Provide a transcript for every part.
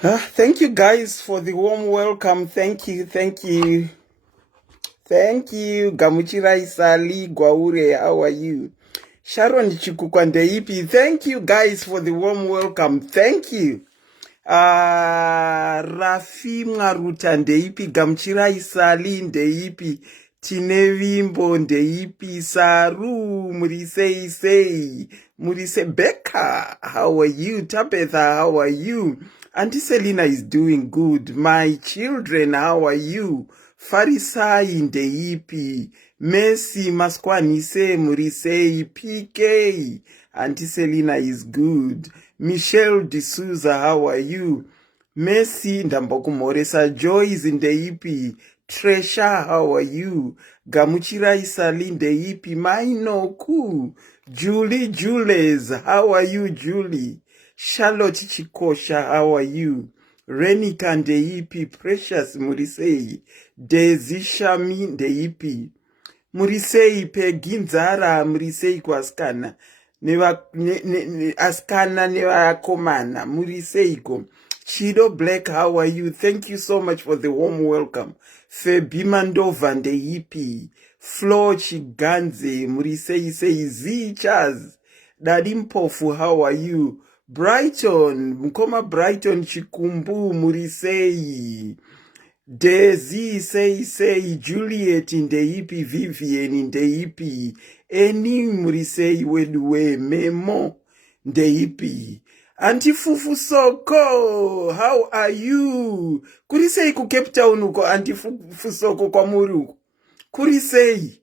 Thank you guys for the warm welcome. Thank you. Gamuchira Isali Gwaure, how are you? Sharon Chikukwande'ipi, thank you guys for the warm welcome. Thank you. Rafi Mwaruta ndeipi, Gamuchira Isali ndeipi, Tinevimbo ndeipi, Saru, Murise Becca, how are you? Tabitha, how are you? Auntie Selina is doing good. My children, how are you? Farisai ndeipi, Messi Maskwanise Murisei PK. Auntie Selina is good. Michelle D'Souza, how are you? Messi Ndambokumoresa Joyce ndeipi. Tresha, how are you? Gamuchira Isali ndeipi. Mainoku. Julie Jules, how are you, Julie? Charlotte Chikosha, how are you? Renika ndeipi. Precious Murisei. Dezi Shami ndeipi. Murisei Peginzara Murisei kwaskana. Askana nevakomana Muriseiko. Chido Black, how are you? Thank you so much for the warm welcome. Febimandova ndeipi. Flo Chiganze Murisei Zichaz. Dadimpofu, how are you? Brighton Mkoma Brighton Chikumbu Murisei. Dezi say Juliet ndeipi. Vivian ndeipi. Eni Murisei Wedwe Memo ndeipi. Auntie Fufu Soko, how are you? Kurisei ku Cape Town uko Auntie Fufu Soko kwa muri uko. Kurisei.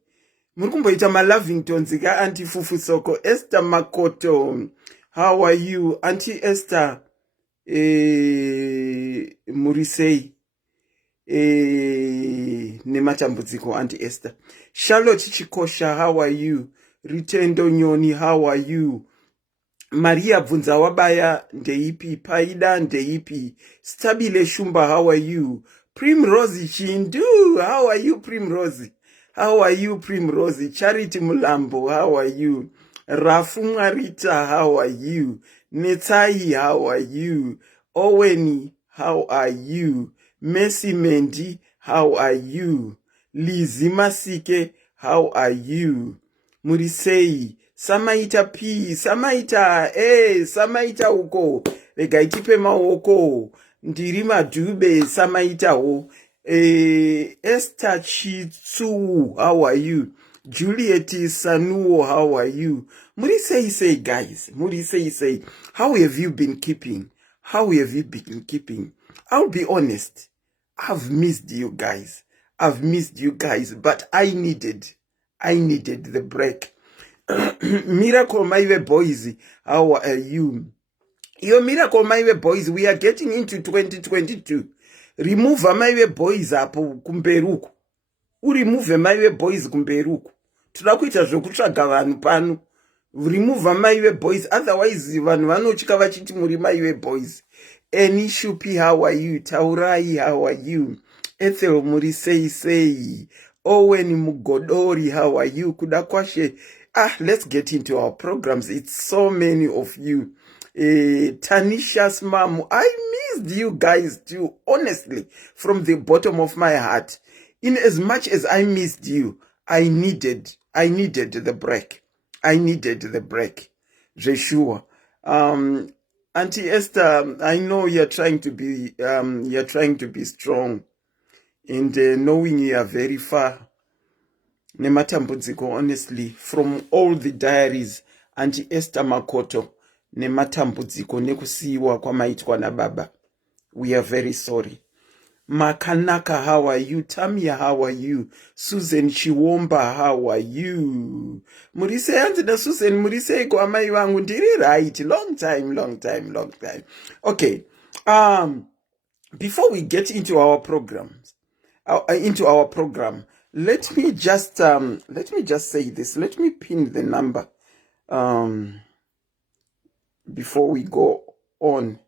Murikumboita maLovington zika Auntie Fufu Soko. Esther Makoto, how are you? Auntie Esther Murisei. Nematambudziko Auntie Esther. Charlotte Chikosha, how are you? Ritendo Nyoni, how are you? Maria Bvunzawabaya ndeipi. Paida ndeipi. Stabile Shumba, how are you? Primrose Chindu, how are you, Primrose? How are you, Primrose? Charity Mulambo, how are you? Rafu Marita, how are you? Netai, how are you? Oweni, how are you? Messi Mendi, how are you? Lizzie Masike, how are you? Murisei, Samaita P, Samaita uko, Legaitipe maoko, Ndirima Dube, Samaita o, Esther Chitsu, how are you? Juliet Sanuo, how are you? Murisei guys, Murisei, how have you been keeping? How have you been keeping? I'll be honest, I've missed you guys. But I needed the break. Miracle Maiwe Boys, how are you? Your Miracle Maiwe Boys, we are getting into 2022. Remove Maiwe Boys apo kumberuku. Remove Maiwe Boys kumberuku. Tunakuita zvokutsvaga vanhu pano. Remove Maiwe Boys, otherwise vanhu vanochika vachiti muri Maiwe Boys. Eni Shupi, how are you? Taurai, how are you? Ethel Murisei. Owen Mugodori, how are you? Kudakwashe. Let's get into our programs. It's so many of you. Tanisha's mom, I missed you guys too, honestly, from the bottom of my heart. In as much as I missed you, I needed the break. Joshua. Auntie Esther, I know you're trying to be strong, and knowing you are very far. Nematambudziko, honestly, from all the diaries, Auntie Esther Makoto, nematambudziko nekusiiwa kwamaitwa nababa. We are very sorry. Makanaka, how are you? Tamia, how are you? Susan Chiwomba, how are you? Murise anzida Susan, Murise kwa amai wangu ndiri right. Long time. Okay. Before we get into our programs, let me just say this. Let me pin the number before we go on,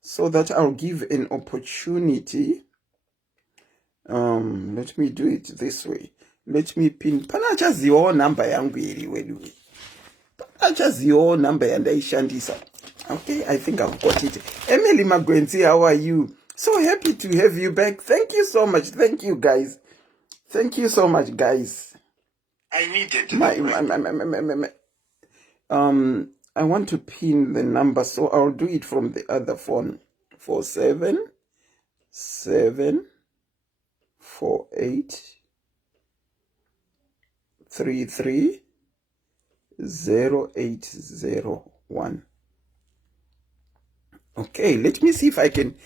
so that I'll give an opportunity. Let me do it this way. Let me pin. Panachaziwo number yangu iri wedu. Panachaziwo number yandaishandisa. Okay, I think I've got it. Emily Magwenzi, how are you? So happy to have you back. Thank you so much. Thank you, guys. Thank you so much, guys. I needed I want to pin the number, so I'll do it from the other phone. 4748330801. Okay, let me see if I can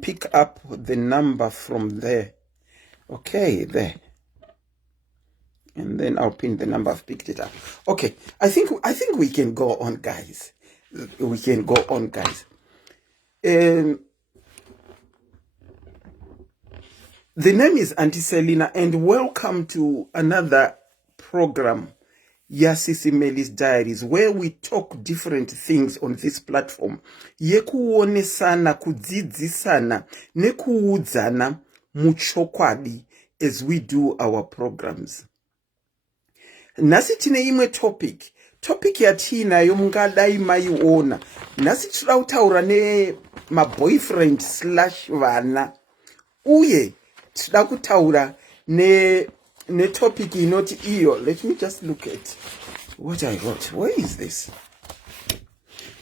pick up the number from there. Okay, there. And then I'll pin the number. I've picked it up. Okay, I think we can go on, guys. We can go on, guys. The name is Auntie Selina, and welcome to another program, Yasisi Meli's Diaries, where we talk different things on this platform. Yekuonesana, kudzidzisana, nekuudzana muchokwadi as we do our programs. Nasi tine imwe topic yatinayo mungadai maiona. Nasi tinoda kutaura nemaboyfriend / vana. Uye tinoda kutaura topic inoti iyo. Let me just look at what I got. Where is this?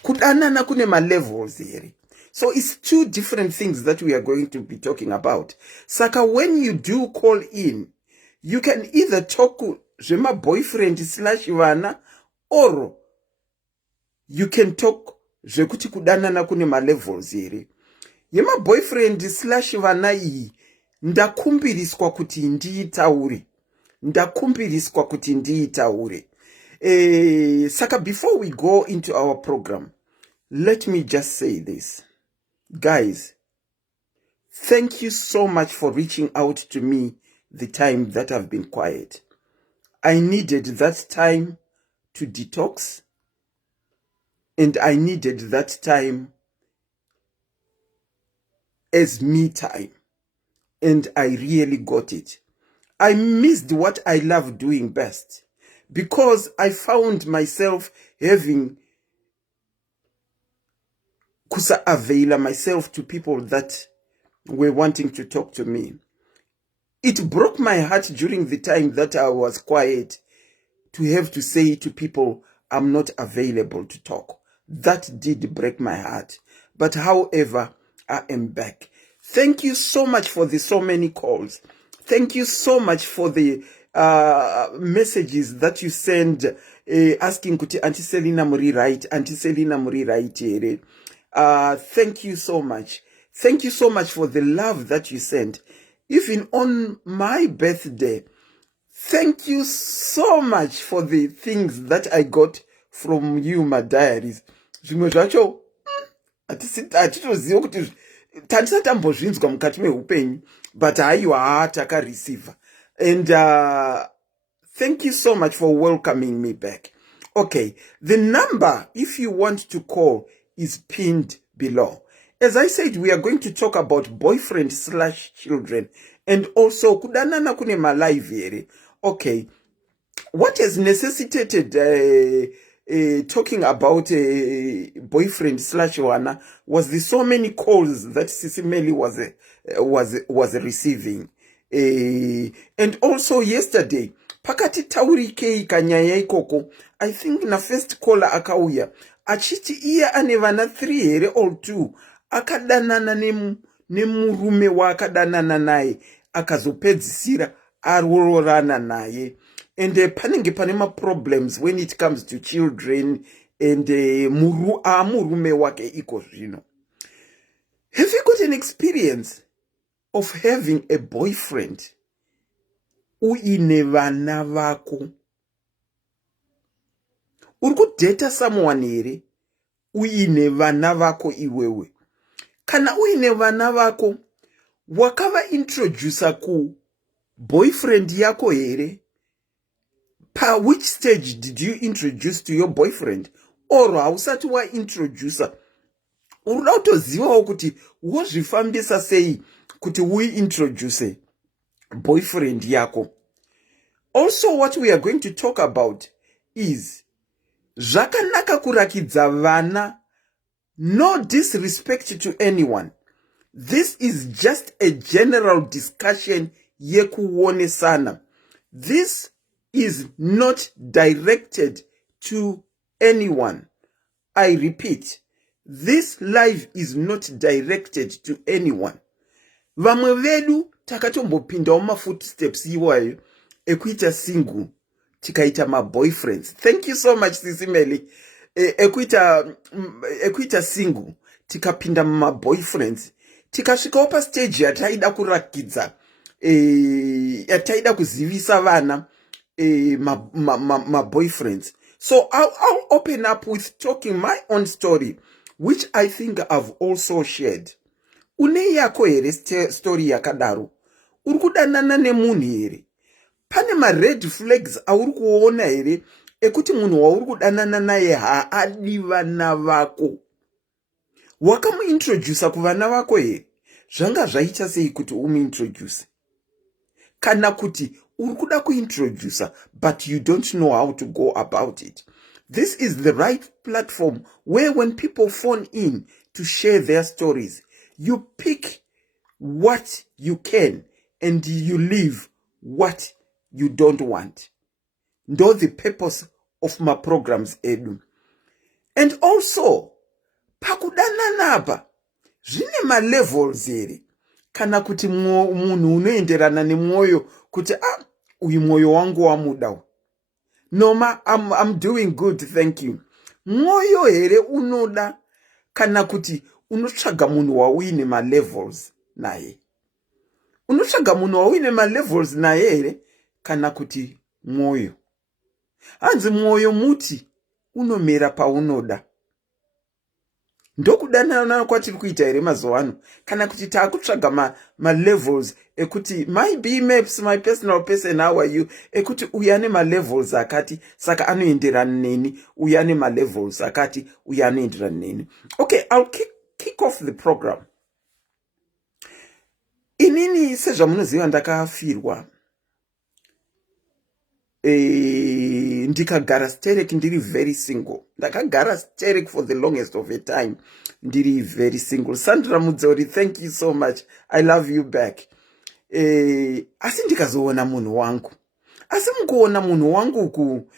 Kudanana kune ma levels here. So it's two different things that we are going to be talking about. Saka, when you do call in, you can either talk my boyfriend / vana, or you can talk zvekuti kudanana kune ma levels here. Yema boyfriend / vana iyi ndakumbiriswa kuti ndiitaure. Saka, before we go into our program, let me just say this. Guys, thank you so much for reaching out to me the time that I've been quiet. I needed that time to detox, and I needed that time as me time, and I really got it. I missed what I love doing best, because I found myself having kusa availa myself to people that were wanting to talk to me. It broke my heart during the time that I was quiet to have to say to people, I'm not available to talk. That did break my heart. But however, I am back. Thank you so much for the so many calls. Thank you so much for the messages that you send asking kuti Auntie Selina muri right, Auntie Selina muri right here. Thank you so much. Thank you so much for the love that you sent. Even on my birthday, thank you so much for the things that I got from you, my diaries. Zvimwe zvacho hatitoziva kuti tatisatambozvinzwa mukati meupenyu, but haiwa takareceive. And thank you so much for welcoming me back. Okay, the number, if you want to call, is pinned below. As I said, we are going to talk about boyfriend / children, and also kudanana kune malive here. Okay, what has necessitated talking about boyfriend / vana was the so many calls that Sisi Meli was receiving, and also yesterday pakati taurikei kanyaya ikoko. I think na first caller akauya achiti iya ane vana 3 here or 2 akadanana nemurume waakadanana naye akazopedzisira arororana naye. And panenge panema problems when it comes to children and murume wake iko zvino. Have you got an experience of having a boyfriend uine vana vako? Urikudata someone here uine vana vako iwewe? Kana uine vana vako wakava introduce ku boyfriend yako here? Pa which stage did you introduce to your boyfriend? Or hausati wa introducer? Uruda kutozivawo kuti wozvifambisa sei kuti introduce boyfriend yako. Also, what we are going to talk about is zvakanaka kurakidza vana No disrespect to anyone. This is just a general discussion yekuonesana. This is not directed to anyone. I repeat, this live is not directed to anyone. Vamwe vedu takatombopindawo mafootsteps iwayo ekuita single tikaita maboyfriends. Thank you so much Sisimeli. Ekuita single tikapinda maboyfriends tikasvikawo pastage yataida kurakidza yataida kuzivisa vana boyfriends. So I'll open up with talking my own story, which I think I've also shared. Une yako here story yakadaro. Urikudanana nemunhu here. Pane ma red flags auri kuona here ekuti munhu wauri kudanana naye haadi vana vako. Wakamuintroduce kuvana vako here. Zvanga zvaita sei kuti umuintroduce? Kana kuti uri kuda kuintroduce but you don't know how to go about it. This is the right platform where when people phone in to share their stories, you pick what you can and you leave what you don't want. Know the purpose of my programs edu. And also, pakudana napa, zvine ma levels here. Kana kuti munhu unoenderana nemwoyo kuti uyu mwoyo wangu wamuda. Noma, I'm doing good, thank you. Mwoyo here unoda kana kuti unotsvaga munhu wauine ma levels naye. Unotsvaga munhu wauine ma levels naye here kana kuti mwoyo. Hanzi mwoyo muti unomera paunoda. Ndokudanana kwatiri kuita here mazuva ano kana kuti taakutsvaga ma levels ekuti my BMAPs, my personal person, how are you, ekuti uyane ma levels akati saka anoenderana neni, uyane ma levels akati uyane enderana neni. Okay, I'll kick off the program. Inini sezvamunoziva ndakafirwa ndikagara sterek ndiri very single. Ndakagara sterek for the longest of a time ndiri very single. Sandra Mudzori, thank you so much. I love you back. Asi ndikazoona munhu wangu. Asi mukuona munhu wangu uku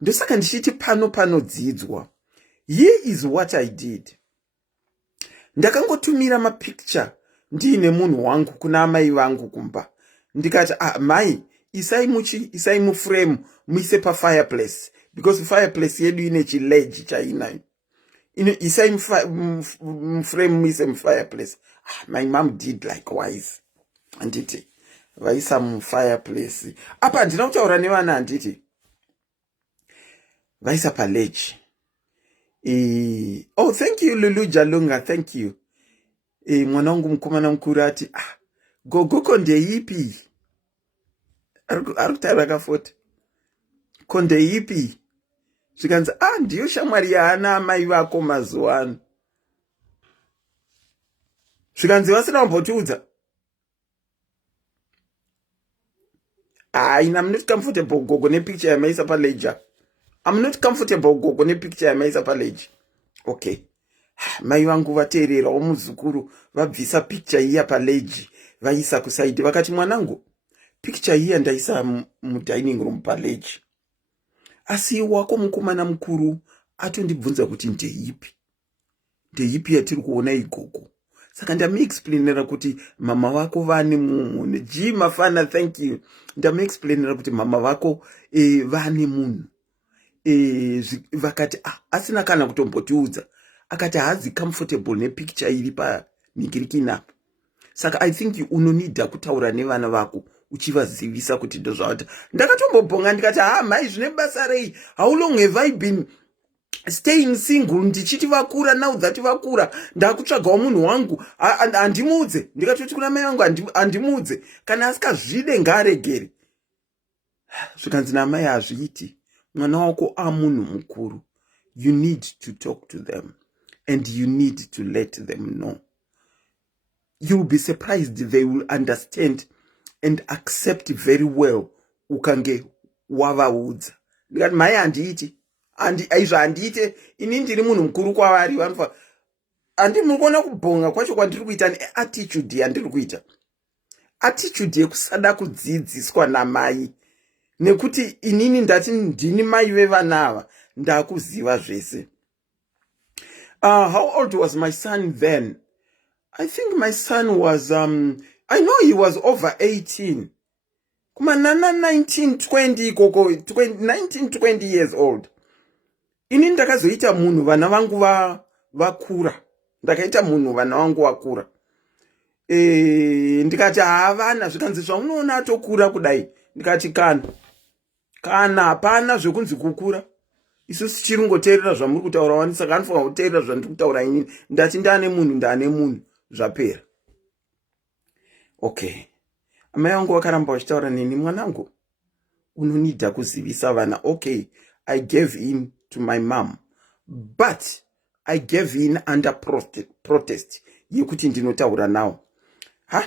ndosaka ndichiti panodzidzwa. Here is what I did. Ndakangotumira mapicture ndiine munhu wangu kuna amai vangu kumba. Ndikati mai isai muframe muise pa fireplace because fireplace yedu ine chiledge chainayo. Isai muframe muise fireplace. My mom did likewise. Anditi vaisa fireplace. Apa ndina kutaura nevana anditi vaisa pa ledge. Oh, thank you Lulu Jalunga, thank you. Mwana wangu mkomana mkuru ati gogo konde ipi? Arikutaura kafoti. Konde ipi? Zvikanzi ndiyo shamwari yaana amai vako mazuva ano. Zvikanzi vasina kumbotiudza. I'm not comfortable gogo ne picture yamaisa pa ledge. I'm not comfortable gogo ne picture yamaisa pa ledge. Okay. Mai vangu vateerera omuzukuru vabvisa picture iya pa ledge vaisa kusaidi vakati mwanangu picture iya ndaisa mu dining room pa ledge. Asi wako mukomana mukuru atondibvunza kuti ndeipi yatiri kuona igogo. Saka ndamuexplainera kuti mama vako vane munhu. G Mafana, thank you. Ndamuexplainera kuti mama vako vane munhu. Vakati asina kana kutombotiudza. Akati hazi comfortable ne picture iri pa nikirikina. Saka I think unonida kutaura nevana vako uchivazivisa kuti ndozvaita. Ndakatombobonga ndikati mai zvine basa rei. How long have I been staying single? Ndichiti vakura, now that vakura ndakutsvagawo munhu wangu andimudze. Ndikatoti kuna mai vangu andimudze kana asikazvide ngaregere. Zvikanzi namai hazviiti. Mwana wako amunhu mukuru. You need to talk to them and you need to let them know. You'll be surprised they will understand and accept very well ukange wavaudza. Ndikati mai handiiti. handite ini ndiri munhu mukuru kwavari vanofa handi mukuona kubhonga kwacho kwandiri kuita neattitude yandiri kuita attitude yekusada kudzidziswa namai nekuti inini ndati ndini mai vevana ava ndakuziva zvese. How old was my son then? I think my son was I know he was over 18. Kuma 1920 koko 19-20 years old. Ini ndakazoita munhu vana vangu vakura. Ndakaita munhu vana vangu vakura. Ndikati havana zvikanzi zvaunoona atokura kudai. Ndikati kana hapana zvekunzi kukura. Isusu chiringoteerera zvamuri kutaura wani saka anofanira kuteerera zvandiri kutaura inini. Ndati ndane munhu zvapera. Okay. Amai vangu vakaramba vachitaura neni mwanangu unonidha kuzivisa vana. Okay, I gave in to my mom, but I gave in under protest yekuti ndinotaura nawo.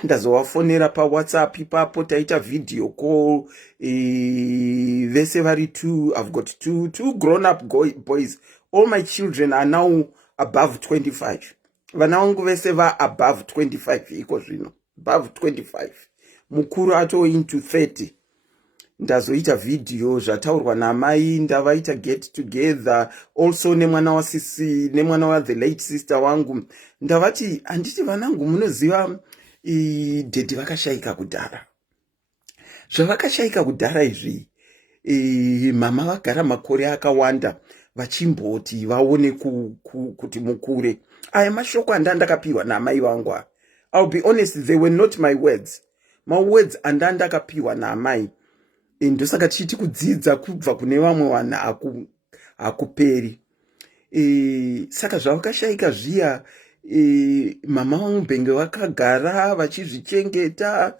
Ndazovafonera paWhatsApp ipapo taita video call vese vari two. I've got two grown up boys. All my children are now above 25. Vana vangu vese va above 25 iko zvino. Above 25. Mukuru ato into 30. Ndazoita video zvataurwa namai, ndavaita get together also nemwana wasisi nemwana wa the late sister wangu. Ndavati handiti vanangu munoziva dhedhi vakashaika kudhara. Zvavakashaika kudhara izvi mama vagara makore akawanda vachimboti vaone kuti mukure. Aya mashoko andandakapiwa namai vangu. I'll be honest, they were not my words. My words andandakapiwa namai. Ndosaka chiti kudzidza kubva kune vamwe vanhu hakuperi. Saka zvavakashaika zviya mama vangu bhenge vakagara vachizvichengeta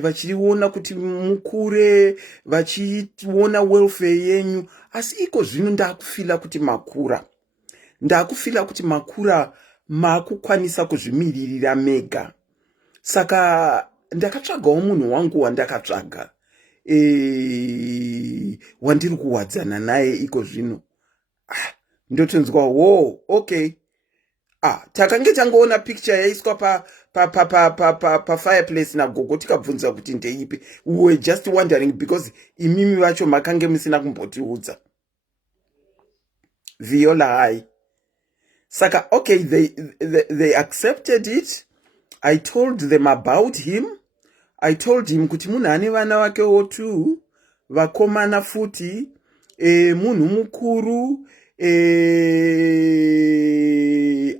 vachiona kuti mukure vachiona welfare yenyu. Asi iko zvino ndakufila kuti makura. Ndakufila kuti makura makukwanisa kuzvimiririra mega. Saka ndakatsvagawo munhu wangu wandakatsvaga wandiri kuwadzana naye iko zvino. Ndotonzwa okay. Takange tangoona picture yaiswa pa fireplace nagogo tikabvunza kuti ndeipi. We were just wondering because imimi vacho makange musina kumbotiudza. Viola hai. Saka okay, they accepted it. I told them about him. I told him kuti munhu ane vana vake too, vakomana futi, munhu mukuru,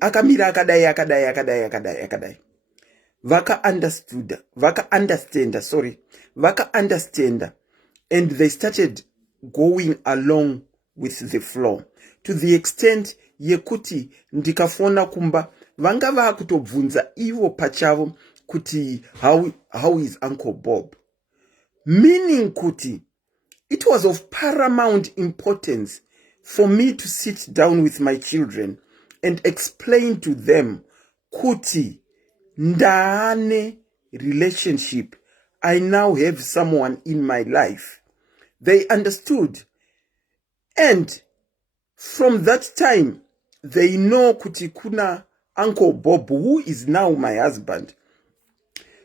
akamira akadai. Vaka understand, and they started going along with the flow to the extent yekuti ndikafona kumba vanga vakutobvunza ivo pachavo kuti how is Uncle Bob, meaning kuti it was of paramount importance for me to sit down with my children and explain to them kuti ndane relationship. I now have someone in my life. They understood, and from that time they know kuti kuna Uncle Bob who is now my husband,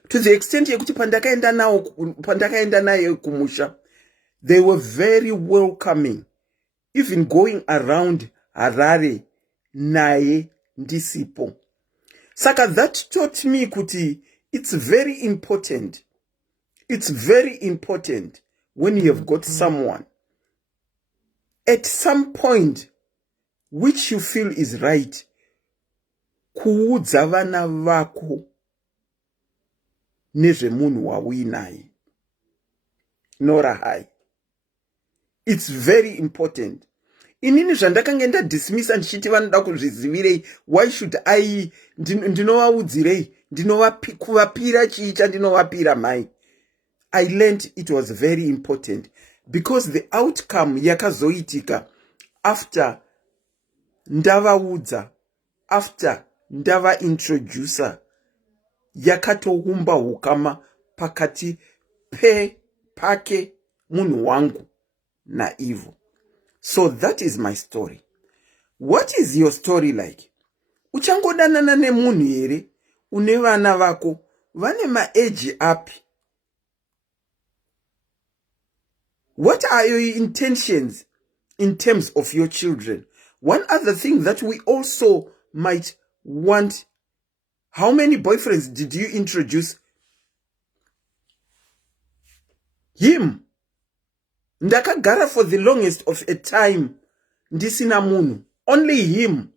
to the extent yekuti pandakaenda naye kumusha, they were very welcoming, even going around Harare naye ndisipo. Saka that taught me kuti it's very important when you have got someone at some point which you feel is right kuudza vana vako nezvemunhu wauinaye. Nora hai. It's very important. Inini zvandakanga ndadismissa ndichiti vanoda kuzvizivirei, why should I ndinovaudzirei, kuvapira chii chandinovapira mai. I learned it was very important because the outcome yakazoitika after ndavaudza, after ndava introducer, yakatoumba hukama pakati pake munhu wangu na Ivo. So that is my story. What is your story like? Uchangodanana nemunhu here une vana vako vane maage api? What are your intentions in terms of your children? One other thing that we also might want, how many boyfriends did you introduce him? Ndakagara for the longest of a time ndisina munhu. Only him.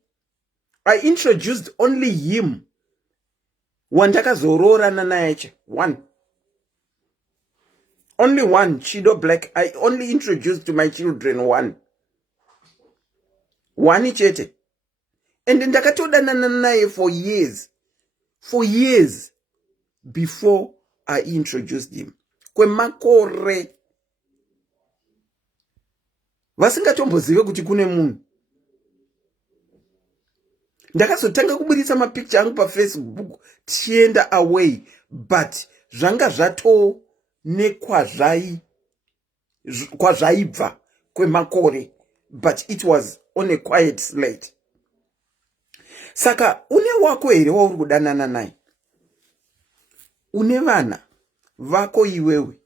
I introduced only him. Wandakazororana naye. One. Only one. Chido Black. I only introduced to my children one. One chete. And ndakatodanana naye for years. For years. Before I introduced him. Kwemakore. Vasingatombozive kuti kune munhu. Ndakazotanga kubudisa mapicture angu paFacebook tienda away, but zvanga zvato kwazvaibva kwemakore, but it was on a quiet slate. Saka une wako here wauri kudanana naye? Une vana vako iwewe?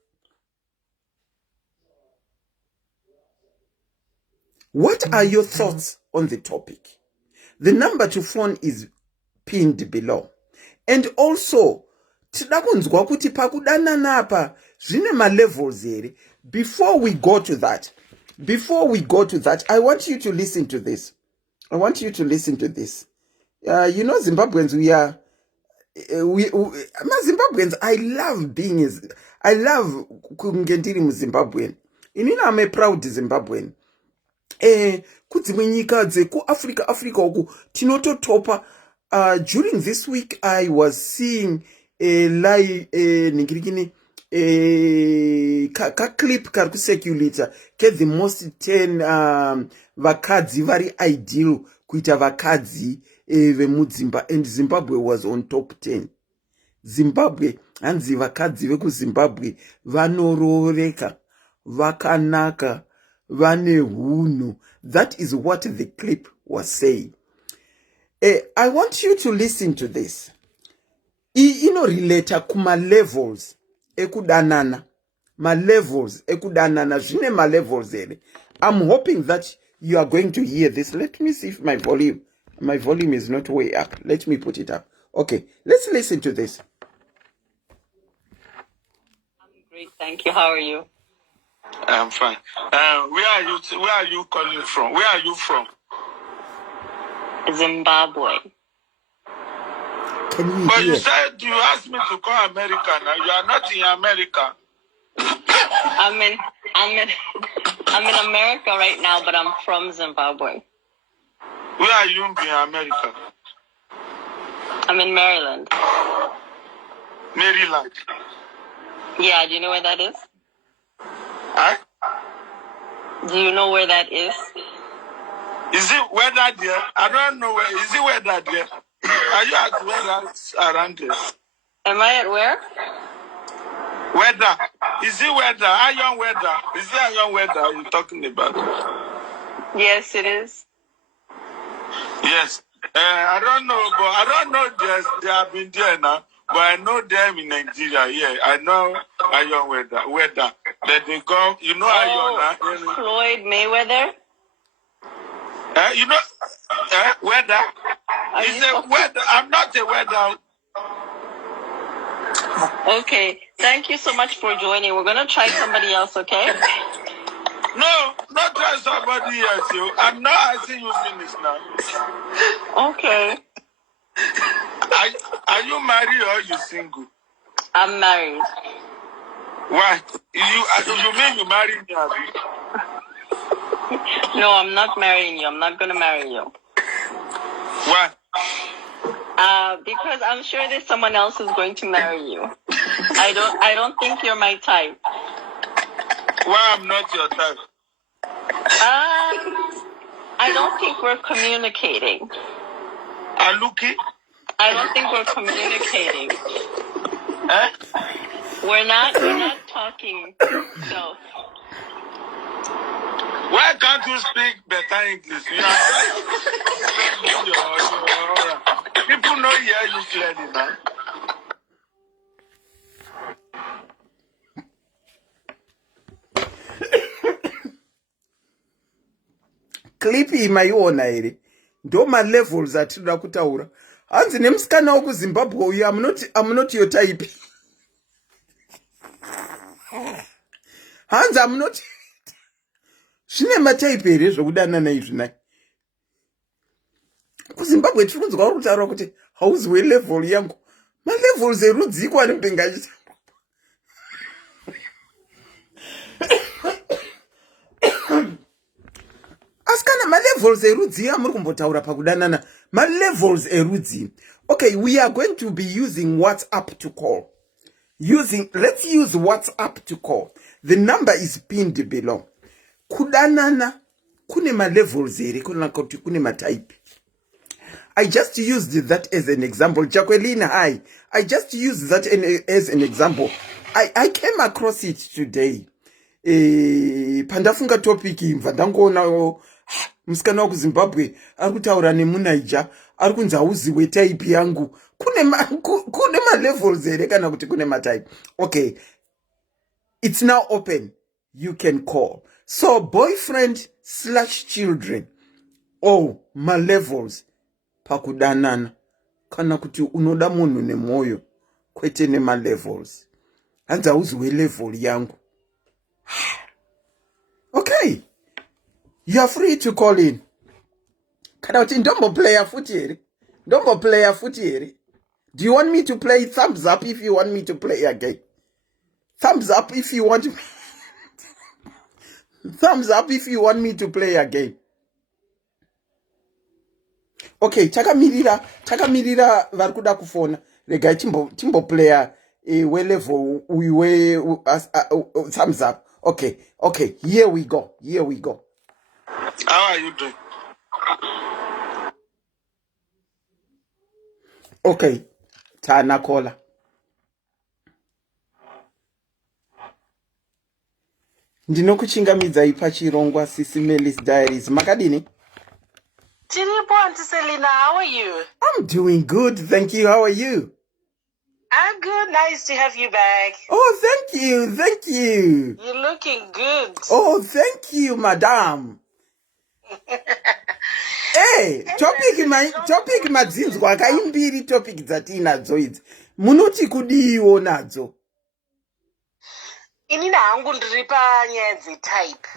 What are your thoughts on the topic? The number to phone is pinned below. And also, tidakunzwa kuti pakudanana apa zvine ma-levels here. Before we go to that, I want you to listen to this. You know, Zimbabweans, Zimbabweans, I love kungendiri muZimbabwean. I'm a proud Zimbabwean. Kudzimwe nyika dzeku Africa uku tinototopa. During this week I was seeing a live ningirikini clip kari kusekulita ke the most 10 vakadzi vari ideal kuita vakadzi vemudzimba, and Zimbabwe was on top 10. Zimbabwe, hanzi vakadzi vekuZimbabwe vanororeka, vakanaka, vane hunhu. That is what the clip was saying. I want you to listen to this. Relate kuma levels ekudanana. Zvine ma levels here. I'm hoping that you are going to hear this. Let me see if my volume is not way up. Let me put it up. Okay, let's listen to this. I'm great, thank you. How are you? I'm fine. Where are you calling from? Where are you from? Zimbabwe. Can you But hear? you said you asked me to call America. Now you are not in America. I'm in America right now, but I'm from Zimbabwe. Where are you in America? I'm in Maryland. Maryland. Yeah, do you know where that is? Huh? Do you know where that is? Is it weather there? I don't know where. Is it weather there? Are you at weather around there? Am I at where? Weather. Is it weather? Iron weather. Is it iron weather you're talking about? Yes, it is. Yes. I don't know, but I don't know they have been there now. But I know them in Nigeria. Yeah, I know iron weather. That they go, you know, iron. Floyd Mayweather. You know, weather. Is a weather. I'm not a weather. Okay, thank you so much for joining. We're gonna try somebody else, okay? No, not try somebody else. I'm not asking you finish now. Okay. Are you married or you single? I'm married. Why? You mean you married me, Abby? No, I'm not marrying you. I'm not gonna marry you. Why? Because I'm sure there's someone else who's going to marry you. I don't think you're my type. Why I'm not your type? I don't think we're communicating. Aluki? I don't think we're communicating. Eh? We're not talking. So Why can't you speak better English? You are just, people know hear you clearly now. Clip imaiona here. Ndo ma levels atinoda kutaura. Hanzi nemusikana wekuZimbabwe uyu I'm not your type. Hanzi I'm not. Zvine matype here zvokudanana izvi nai. KuZimbabwe tiri kunzwa kutaura kuti hauziwe level yangu. Ma levels erudzi kwani mbengachita. Askana ma levels erudzi amuri kumbotaura pakudanana. Ma levels erudzi. Okay, we are going to be using WhatsApp to call. Let's use WhatsApp to call. The number is pinned below. Kudanana kune ma levels here, kune ma type. I just used that as an example. Jacqueline, hi. I just used that as an example. I came across it today. Pandafunga topic mvandangoona musikana wekuZimbabwe arikutaura nemuNiger arikunzi hauziwe type yangu. Kune ma levels here kana kuti kune ma type. Okay. It's now open. You can call. So boyfriend/children. Oh, ma levels. Pakudanana. Kana kuti unoda munhu nemoyo. Kwete nema levels. Hanzi hauziwe level yangu. Okay. You are free to call in. Kana kuti ndombo player futi here. Ndombo player futi here. Do you want me to play? Thumbs up if you want me to play again. Thumbs up if you want me. Thumbs up if you want me to play again. Okay, takamirira varikuda kufona. Regai timbo player we level we thumbs up. Okay, here we go. How are you doing? Okay, Tana kola. Ndinokuchingamidza pachirongwa Sisi Melis Diaries. Makadini? Tiripo, Auntie Selina, how are you? I'm doing good, thank you. How are you? I'm good. Nice to have you back. Oh, thank you. You're looking good. Oh, thank you, madam. Hey, topic madzinzwa akaimbiri topic dzatinadzo idzi. Munoti kudiwo nadzo. Inini hangu ndiri panyaya dzetype.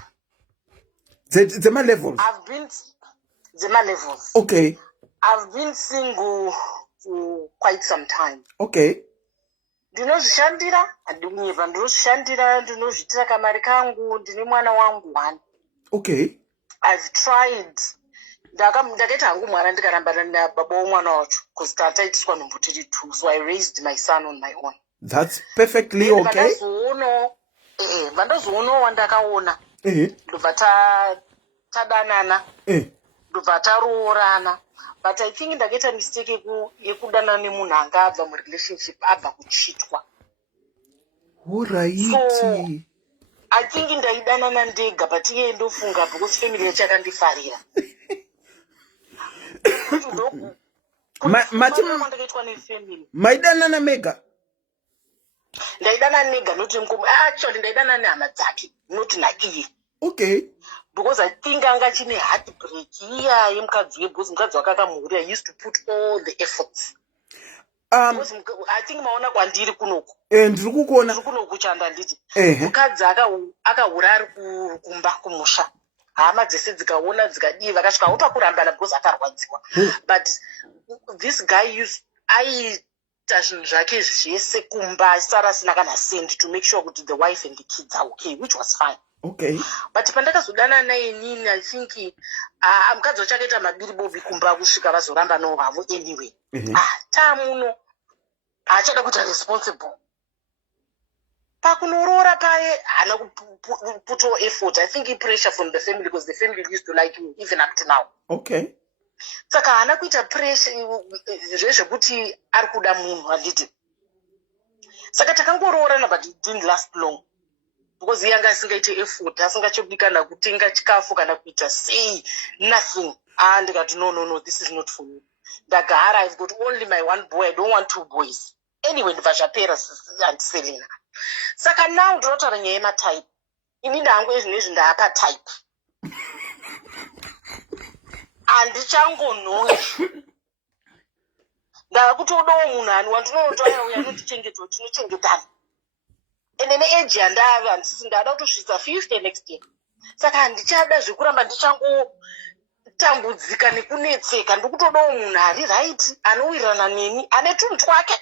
Dzema levels. Dzema levels. Okay. I've been single for quite some time. Okay. Ndinozvishandira, handinyepa ndinozvishandira, ndinozvitira kamari kangu, ndine mwana wangu 1. Okay. I've tried. Ndakaita hangu mwana ndikarambana nababa womwana wacho because tataitiswa nhumbu tiri 2, so I raised my son on my own. That's perfectly okay. Vandazoonawo wandakaona ndobva tadanana ndobva taroorana, but I think ndakaita mistake yekudanana nemunhu anga abva murelationship abva kuchitwa. Alright. So I think ndaidanana ndega, but iye ndofunga because family yacho yakandifarira. Ndakaitwa nefamily. Maidanana mega? Ndaidanana nega, not actually ndaidanana nehama dzake, not naiye. Okay. Because I think anga chine heartbreak iya yemukadzi webhosi, mukadzi wakakamurira. I used to put all the efforts. Because I think maona kwandiri kunoku. Ndiri kukuona. Ndiri kunoku chanda nditi. Mukadzi akahura ari kumba kumusha. Hama dzese dzikaona dzikadii vakasvika upakurambana because akarwadziwa. But this guy aiita zvinhu zvake zvese kumba sara asina kana send to make sure that the wife and the kids are okay, which was fine. Okay. But pandakazodana naye inini, I think mukadzi wachakaita mabiribobi kumba kusvika vazoramba nawo havo anyway. Tamuno achada kuita responsible. Pakunorora paye hana put all effort. I think pressure from the family because the family used to like you even up to now. Okay. Saka hana kuita pressure zvezvekuti ari kuda munhu handiti. Saka takangoroorana, but it didn't last long. because iye anga asingaite effort, asingachobikana kutenga chikafu kana kuita sei, nothing. Ndikati no, this is not for me. Ndagara, I've got only my one boy, I don't want two boys. Anyway, ndibva zvapera and Selena. Saka now ndinotaura nyaya yematype. Ini ndangu ezvinezvi ndaapa type. Handichangonhongi. Ndakutodawo munhu wandinotoya uya anotichengetwa tinochengetana. Ende neage yandava handisi ndada kutosvitsa 50 next year. Saka handichada zvekuramba ndichangotambudzika nekunetseka. Ndikutodawo munhu ari right, anowirirana neni, ane tunhu twake.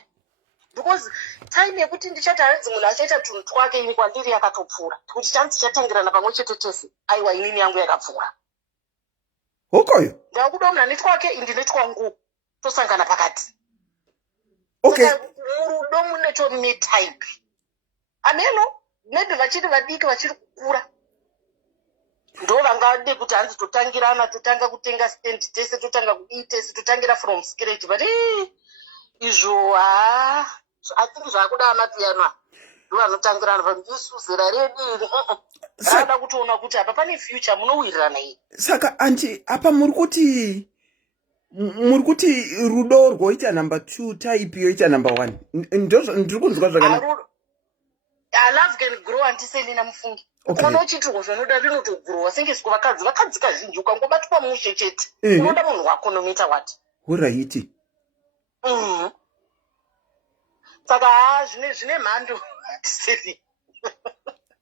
Because time yekuti ndichati hanzi munhu achaita tunhu twake ini kwandiri yakatopfuura. Kuti chanzi chatangirana pamwe chete tese. Aiwa inini yangu yakapfuura. Okoyo. Ndakuda munhu ane twake, indine twangu. Tosangana pakati. Okay. Murudo mune chorume type. Ameno, maybe vachiri vadiki vachiri kukura. Ndo vangade kuti hanzi totangirana, totanga kutenga stand tese, totanga kuitese, totangira from scratch. But izvo I think zvakuda amapiyano. Ndo vanotangirana pamisu zera redu. Rada kutoona kuti apa pane future munowirirana iyi. Saka anti apa muri kuti rudo rwoita number 2 type yoita number 1. Ndiri kunzwa zvakanaka. Love can grow antiselina mufungi. Unoona uchitiko zvinoda rinotogrowa senge siko vakadzi kazhinji ukangobatwa mushe chete. Unoda munhu wako no matter what. Alright. Saka zvine mhando antiselina.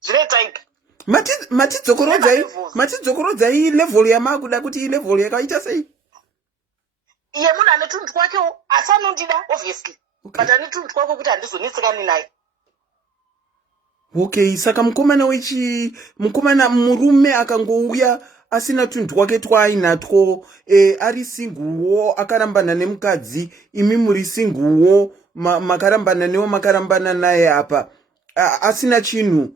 Zvine type. Matidzokorodza level yamakuda kuti level yakaita sei? Iye munhu ane tunhu twakewo asi anondida obviously. But ane tunhu twake kuti handizonetsekani naye. Okay, saka mukomana murume akangouya asina tunhu twake twaainatwo, ari singuwo akarambana nemukadzi, imi muri singuwo makarambana newo makarambana naye apa. Asina chinhu.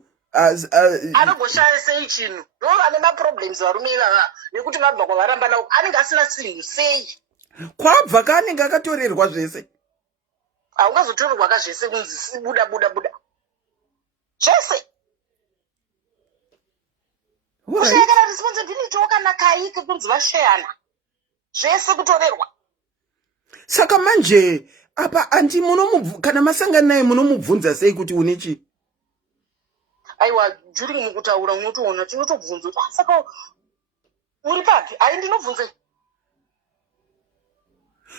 Anogoshaya sei chinhu? Ndo vane maproblems varume ivava nekuti vabva kwavarambana uko anenge asina chinhu sei? Kwabva kaanenge akatorerwa zvese. Haungazotorerwa kazvese kunzi buda. Zvese. Kushayikana responsibility wakana kaike kunzi vashayana. Zvese kutorerwa. Saka manje apa anti kana masangana naye munomubvunza sei kuti unechi? Aiwa, juri mukutaura unotoona tinotobvunza kuti saka uri papi? Ai ndinobvunza.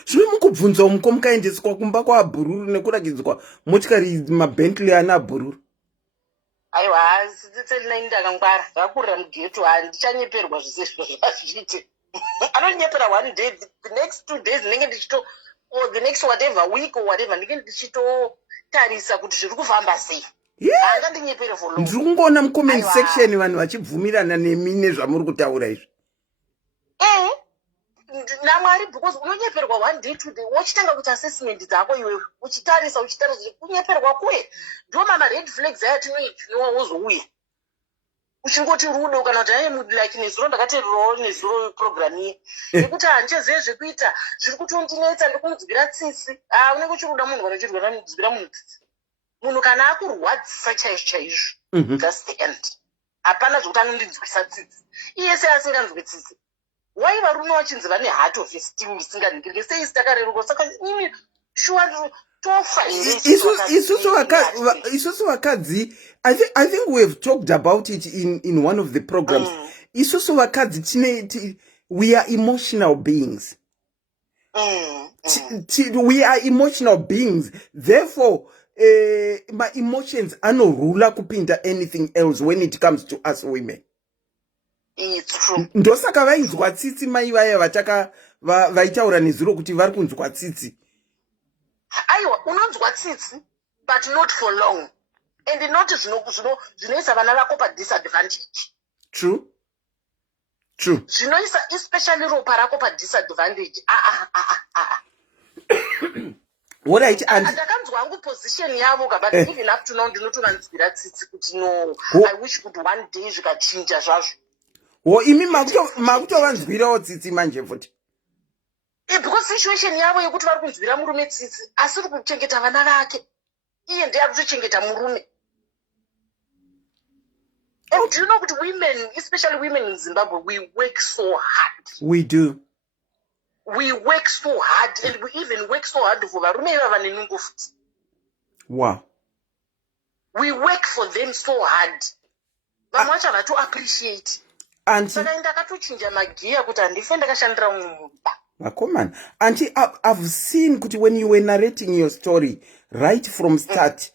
Zvino mukubvunza mukaendeswa kumba kwaBhururu nekuragidzwa motikari maBentley ana Bhururu. Aiwa, Selina ndakangwara. Ndakurira mugeto handichanyeperwa zvisizvo zvazviite. Anonyepera one day, the next 2 days or the next whatever week or whatever ndinge ndichitotarisa kuti zviri kufamba sei. Handinyeperwa for long. Ndiri kungoona mucomment section vanhu vachibvumirana nemi nezvamuri kutaura izvi. Namwari, because unonyeperwa one day 2 day wochitanga kuti assessment dzako iwewe uchitarisa kunyeperwa kuye ndo red flags ayatinowa wozouya uchingoti rudo kana kuti like nezuro ndakateererawo nezuro program iyi nekuti handichezive zvekuita zviri kutondinetsa ndikunzwira tsitsi. Unenge uchiruda munhu kana uchirwira munhu tsitsi. Munhu kana akurwadzisa chaizvo that's the end. Hapana zvokuti anondinzwisa tsitsi iye sei asinganzwi tsitsi. Why varume vachinzi vane heart of esteem isinganingirike sei sitakareruka. Saka imi shuwa tofa isusu vakadzi. I think we have talked about it in one of the programs. Isusu vakadzi we are emotional beings. We are emotional beings. Therefore my emotions anorula kupinda anything else when it comes to us women. It's true. Ndosaka vainzwa tsitsi mai vaya vaitaura nezuro kuti vari kunzwa tsitsi. Aiwa, unonzwa tsitsi but not for long. And not zvinoisa vana vako padisadvantage. True. Zvinoisa especially ropa rako padisadvantage. What I ndakanzwa hangu position yavo but even up to now ndinotovanzwira tsitsi kuti no, I wish kuti one day zvikachinja zvazvo. Imi makutovanzwirawo tsitsi manje futi. Because situation yavo yekuti vari kunzwira murume tsitsi asiri kuchengeta vana vake. Iye ndiye ari kutochengeta murume. And do you know that women, especially women in Zimbabwe, we work so hard. We do. We work so hard, and we even work so hard for varume. Wow. We work for them so hard. Vamwe vacho havatu appreciate. Auntie, Saka ndakatochinja magiya kuti handife ndakashandira mumba. come on. Auntie, I've seen kuti when you were narrating your story right from start,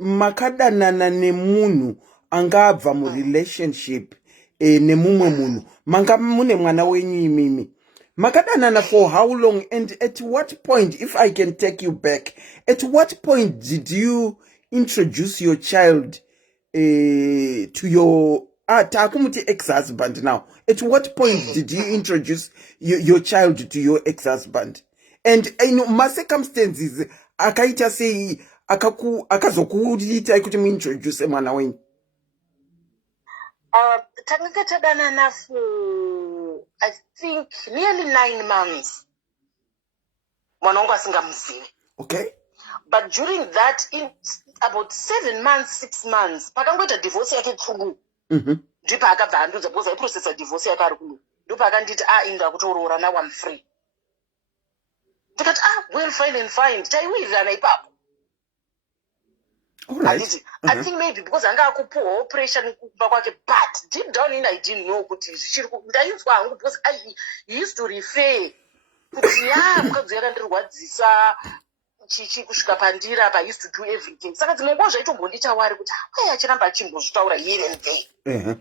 makadanana nemunhu angabva mu relationship nemumwe munhu. Manga mune mwana wenyu imimi. Makadanana for how long, and at what point, if I can take you back, at what point did you introduce your child to your takumuti ex-husband now? At what point did you introduce your child to your ex-husband? And my circumstances, akaita sei akazokuita kuti muintroduce mwana wenyu? Takanga tadanana for, I think, nearly 9 months. Mwana wangu asingamuzivi. Okay. But during that, in about 7 months, 6 months, pakangoita divorce yake tsungu. Ndipo akabva andudza because aiprocessa divorce yake ari kuno. Ndipo akanditi inda kutorora, now I'm free. Ndikati well, fine and fine. Chaiwirirana ipapo. All right. I think maybe because anga akupuwa operation kumba kwake, but deep down in I didn't know kuti ndainzwa hangu because he used to refer kuti mukadzi yakandirwadzisa chichi kusvika pandira pa used to do everything. Saka dzimwe nguva zvaitomboita wari kuti achiramba achimbozvitaura here and there.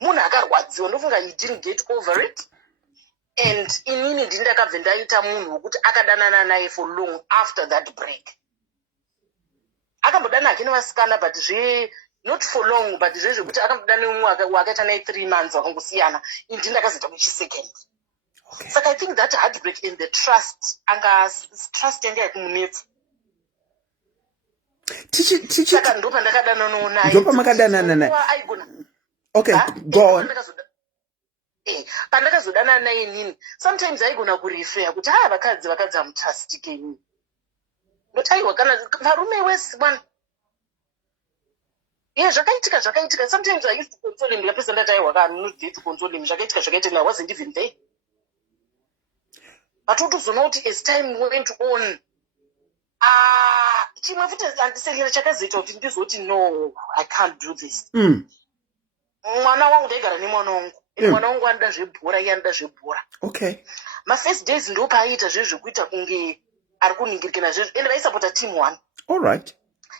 Munhu akarwadziwa ndofunga he didn't get over it. And inini ndini ndakabva ndaita munhu wokuti akadanana naye for long after that break. Akambodana hake nevasikana, but not for long, but zvekuti akambodana nemumwe wakaita naye 3 months wakangosiyana. Ini ndakazoita muchisecond. Okay. So I think that heartbreak in the trust yanga yekumunetsa. Saka ndopa ndakadananawo naye. Ndopa makadanana naye. Okay, go on. Pandakazodana naye nini, sometimes aigona kurefer kuti vakadzi hamutrust kenyu. But aiwa kana varume wese bwana. Yeah, zvakaitika. Sometimes I used to console him. Ndikapesa ndati aiwa I'm not there to console him. Zvakaitika. I wasn't even there. But utozoona kuti as time went on, chimwe futi andisekera chakazoita kuti ndizoti no, I can't do this. Mwana wangu ndaigara nemwana wangu. Mwana wangu anoda zvebhora, iye anoda zvebhora. Okay. My first days ndo paaita zvekuita kunge ari kuningirikana zvezvo, ende vaisapota team 1. All right.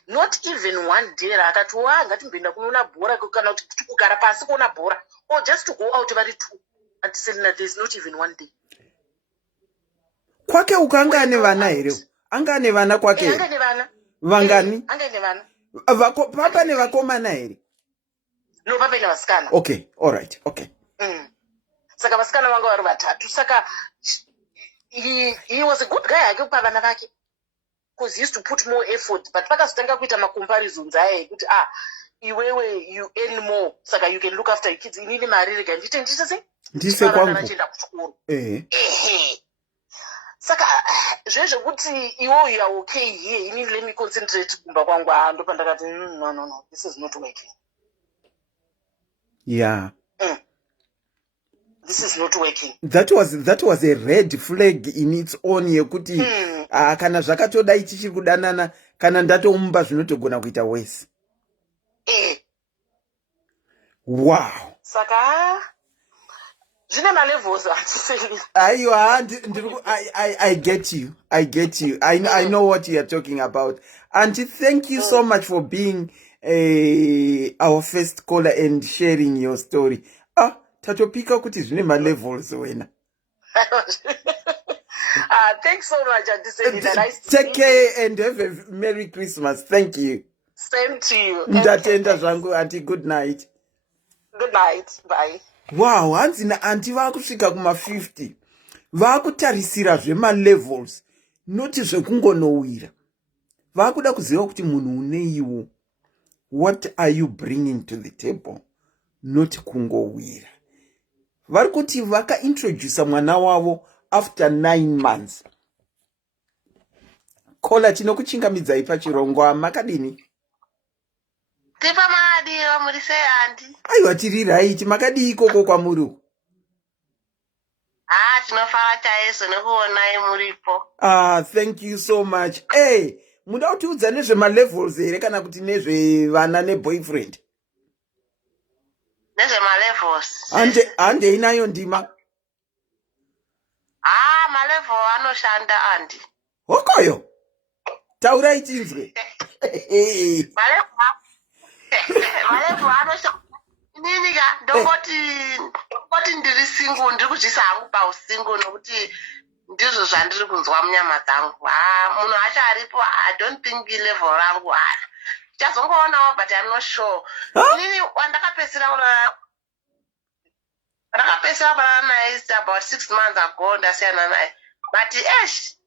Not even one day akati ngatimboenda kunoona bhora kana kuti kugara pasi kuona bhora, or just to go out vari 2. And Selina, there's not even one day. Kwake ukanga ane vana here? Anga ane vana kwake? Anga ane vana. Vangani? Anga ane vana. Papa nevakomana here? No, papa nevasikana. Okay, all right, okay. Saka vasikana vanga vari 3. Saka he was a good guy hake kupa vana vake, because he used to put more effort. But pakazotanga kuita comparisons aye kuti iwewe you earn more, saka you can look after your kids. Inini mari rega ndise kwangu. Vachienda kuchikoro. Saka zvezvekuti iwo you are okay here, inini let me concentrate kumba kwangu. Ndo pandakati no, this is not working. Yeah. This is not working. That was a red flag in its own yekuti kana zvakatodai tichiri kudanana kana ndatomumba zvinotogona kuita worse. Wow. Saka zvine malevels atiseli. Aiwa, I get you. I know what you are talking about. Auntie, thank you so much for being our first caller and sharing your story. Tatopika kuti zvine malevels wena. Thanks so much, Auntie Selina. Nice to take care and have a Merry Christmas. Thank you. Same to you. Ndatenda zvangu, Auntie. Good night. Good night. Bye. Wow, hanzi na Auntie vakusvika kuma 50. Vakutarisira zvema levels, noti zvekungonowira. Vakuda kuziva kuti munhu uneiwo, what are you bringing to the table? Not kungowira. Vari kuti vakaintroduce mwana wavo after 9 months. Kola tinokuchingamidzai pachirongwa makadini? Tipa makadiwa muri sei handi? Aiwa tiri right, makadii ikoko kwamuri uko? Tinofara chaizvo nekuonai muripo. Thank you so much. Hey, muda kutiudza nezvemalevels here kana kuti nezvevana neboyfriend? Nezvemalevels. Hande inayo ndima? Malevel anoshanda handi. Hokoyo? Taurai tinzwe. Malevel anoshanda. Inini ka ndongoti ndiri single ndiri kuzvisa hangu pausingle nokuti ndizvo zvandiri kunzwa munyama dzangu. Munhu acho aripo, I don't think level rangu tichazongoonawo but I'm not sure. Inini wandakapedzisira kurarama naye about 6 months ago ndasiyana naye. But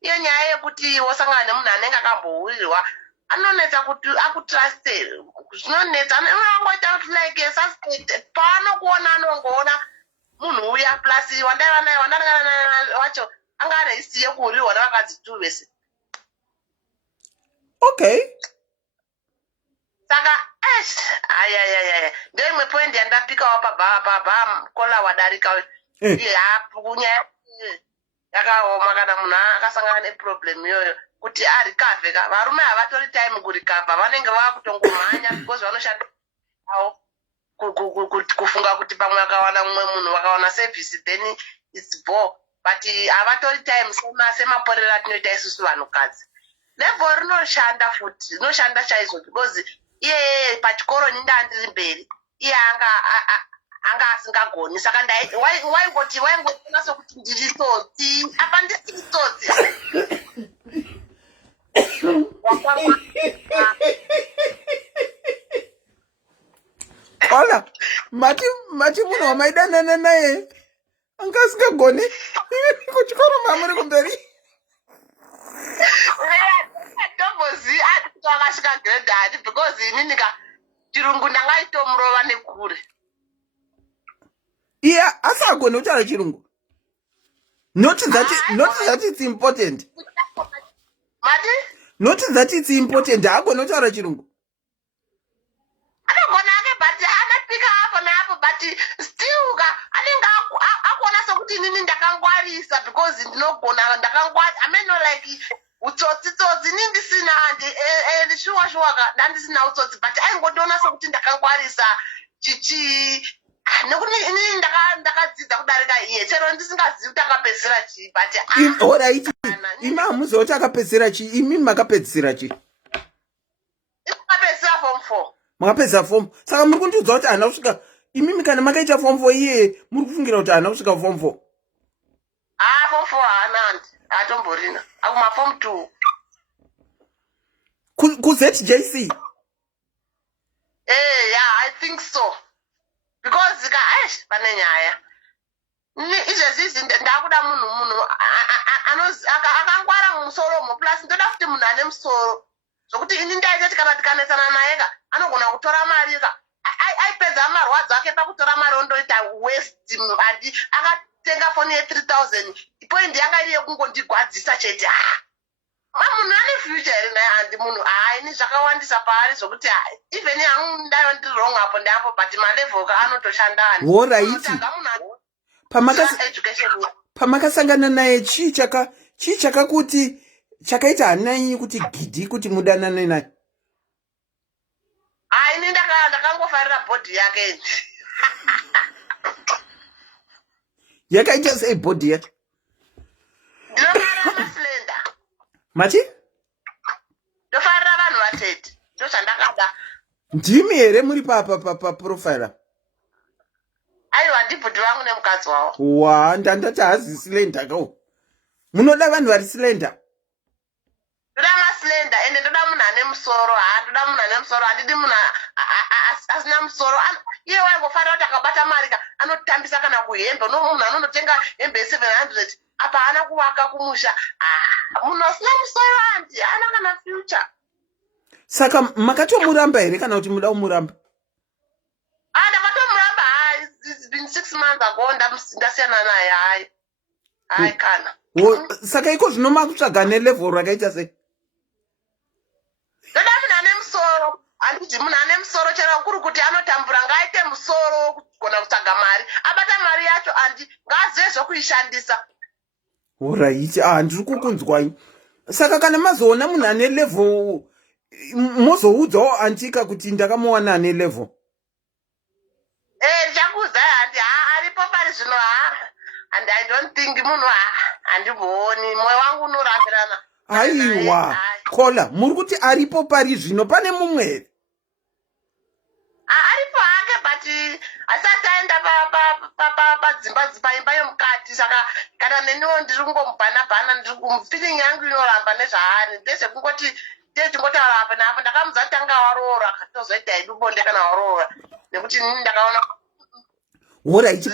iyo nyaya yekuti wosangana nemunhu anenge akambourirwa anonetsa kuti akutruste. Zvinonetsa anongoita kuti like suspect paanokuona anongoona munhu uya plus wandarangana naye wacho anga areisiye kuurirwa navakadzi tu vese. Okay. Saka ndoimwe point yandapikawo pabha kola wadarika kunyaya yakaoma kana munhu akasangana neproblem iyoyo kuti arikavhe. Varume havatori time kurikavha, vanenge vakutongomhanya because vanoshanda kufunga kuti pamwe akawana mumwe munhu vakawana service then it's bore, but havatori time semaporero atinoita isusu vanhukadzi. Level rinoshanda futi, rinoshanda chaizvo because iye pachikoro ninda ndiri mberi iye anga asingagoni. Saka waingoti sokuti ndiri tsotsi, apa ndisiri tsotsi. Ola, mati munhu wamaidanana naye anga asingagoni kuchikoro mamuri kumberi. Ndomboziva kuti akasvika grade hadi because inini ka chirungu ndangaitomurova nekure. Iye asagone kutaura chirungu. Not that it's important. Mati? Not that it's important. Agone kutaura chirungu. Anogona ake but anapika hapo na hapo but still ka anenge akuona sokuti inini ndakangwarisa because ndinogona ndakangwarisa. I mean like utsotsi nindisina handi shuwa ka ndandisina utsotsi but aingotoona sokuti ndakangwarisa chichi nekuti inini ndakadzidza kudarika iye chero ndisingazivi kuti akapedzisira chii but alright. Imi hamuziva kuti akapedzisira chii? Imi makapedzisira chii? Akapedzisira form 4. Makapedzisira form. Saka muri kundiudza kuti haana kusvika. Imi kana makaita form 4 iye muri kufungira kuti haana kusvika form 4? Form 4 haana handi. Atomborina. Akuma form 2. ZJC? Yeah, I think so. Because pane nyaya. Izvezvi ndakuda munhu akangwara mumusoro plus ndoda kuti munhu ane musoro zvokuti ini ndaita kana tikanetsana naye ka anogona kutora mari ka aipedza marwadzo ake pakutora mari ondoita waste handi akatenga foni ye3000 point yanga iri yekungondigwadzisa chete. Munhu ane future here naye handi munhu ini zvakawandisa paari zvokuti even hangu ndayo ndiri wrong apo ndeapo but malevel ka anotoshanda handi. Alright. Pamakasangana naye chii chakakuti chakaita hanai kuti gidhi kuti mudanane naye? Ini ndakangofarira bhodhi yake. Yakaita sei bhodhi yake? Ndinofarira maslender. Mati? Ndofarira vanhu vatete. Ndozvandakada. Ndimi here muri paprofile? Aiwa ndibhudhi vangu nemukadzi wavo. Ndandati hazi slender kawo. Munoda vanhu vari slender? Ndoda maslender ende ndoda munhu ane musoro. Ndoda munhu ane musoro. Handidi munhu asina musoro. Iye waingofarira kuti akabata mari ka anotambisa kana kuhembe. Munhu anondotenga hembe ye700 apa haana kuvaka kumusha. Munhu asina musoro handi haana kana future. Saka makatomuramba here kana kuti muda kumuramba? Ndakatomuramba. It's been 6 months ago ndasiyana naye. Hai kana. Saka iko zvino makutsvaga nelevel rakaita sei? Ndoda munhu ane musoro. Handiti munhu ane musoro chero kuri kuti anotambura ngaaite musoro kugona kutsvaga mari abata mari yacho andi ngaazive zvokuishandisa. Alright, ndiri kukunzwai. Saka kana mazoona munhu ane level mozoudzawo Antika kuti ndakamuwana ane level. Ndichakuudzai handi aripo pari zvino and I don't think munhu handimbooni mwoyo wangu unorambirana. Aiwa, Kola, muri kuti aripo pari zvino pane mumwe here? Aripo hake but asati aenda padzimba paimba yomukati saka kana neniwo ndiri kungomubhana feeling yangu inoramba nezvaari ndezvekungoti tingotara apa napo ndakamuudza kuti tanga waroora tozoita idu bonde kana waroora nekuti ndakaona Alright,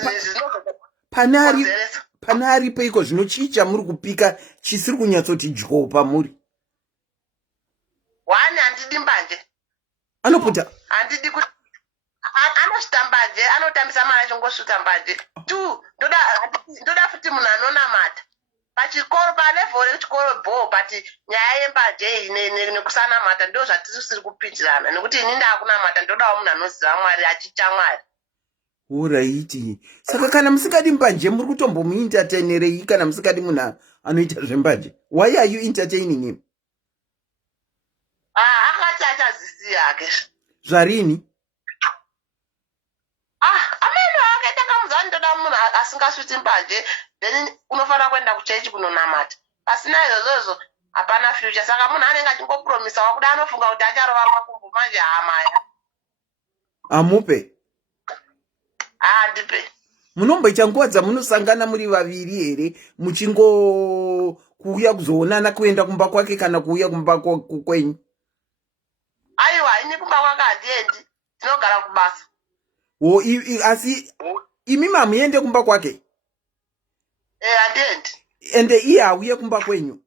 pane aripo iko zvino chii chamuri kupika chisiri kunyatsoti dyo pamuri? One handidi mbanje. Anopota? Handidi kuti anosvita mbanje anotambisa mari achingosvita mbanje. Two ndoda futi munhu anonamata pachikoro palevel rechikoro bho but nyaya yembanje iyi nekusanamata ndo zvatisiri kupindirana nekuti ini ndakunamata ndodawo munhu anoziva Mwari achicha Mwari. Alright. Saka kana musingadi mbanje muri kutombomuentertainerei kana musingadi munhu anoita zvembanje? Why are you entertaining him? Akati achazisiya hake. Zvarini? Ameno hake takamuudza ndoda munhu asingasviti mbanje then unofanira kuenda kuchechi kunonamata. Pasina izvozvo hapana future. Saka munhu anenge achingopromisawo kuda anofunga kuti acharova makumbo manje hamaya. Amupe? Ndipe. Munomboita nguva dzamunosangana muri vaviri here muchingo kuuya kuzoonana kuenda kumba kwake kana kuuya kumba kwenyu? Aiwa, ini kumba kwake handiendi, tinogara kubasa. Asi imi mamuende kumba kwake? Handiendi. Ende iye auye kumba kwenyu?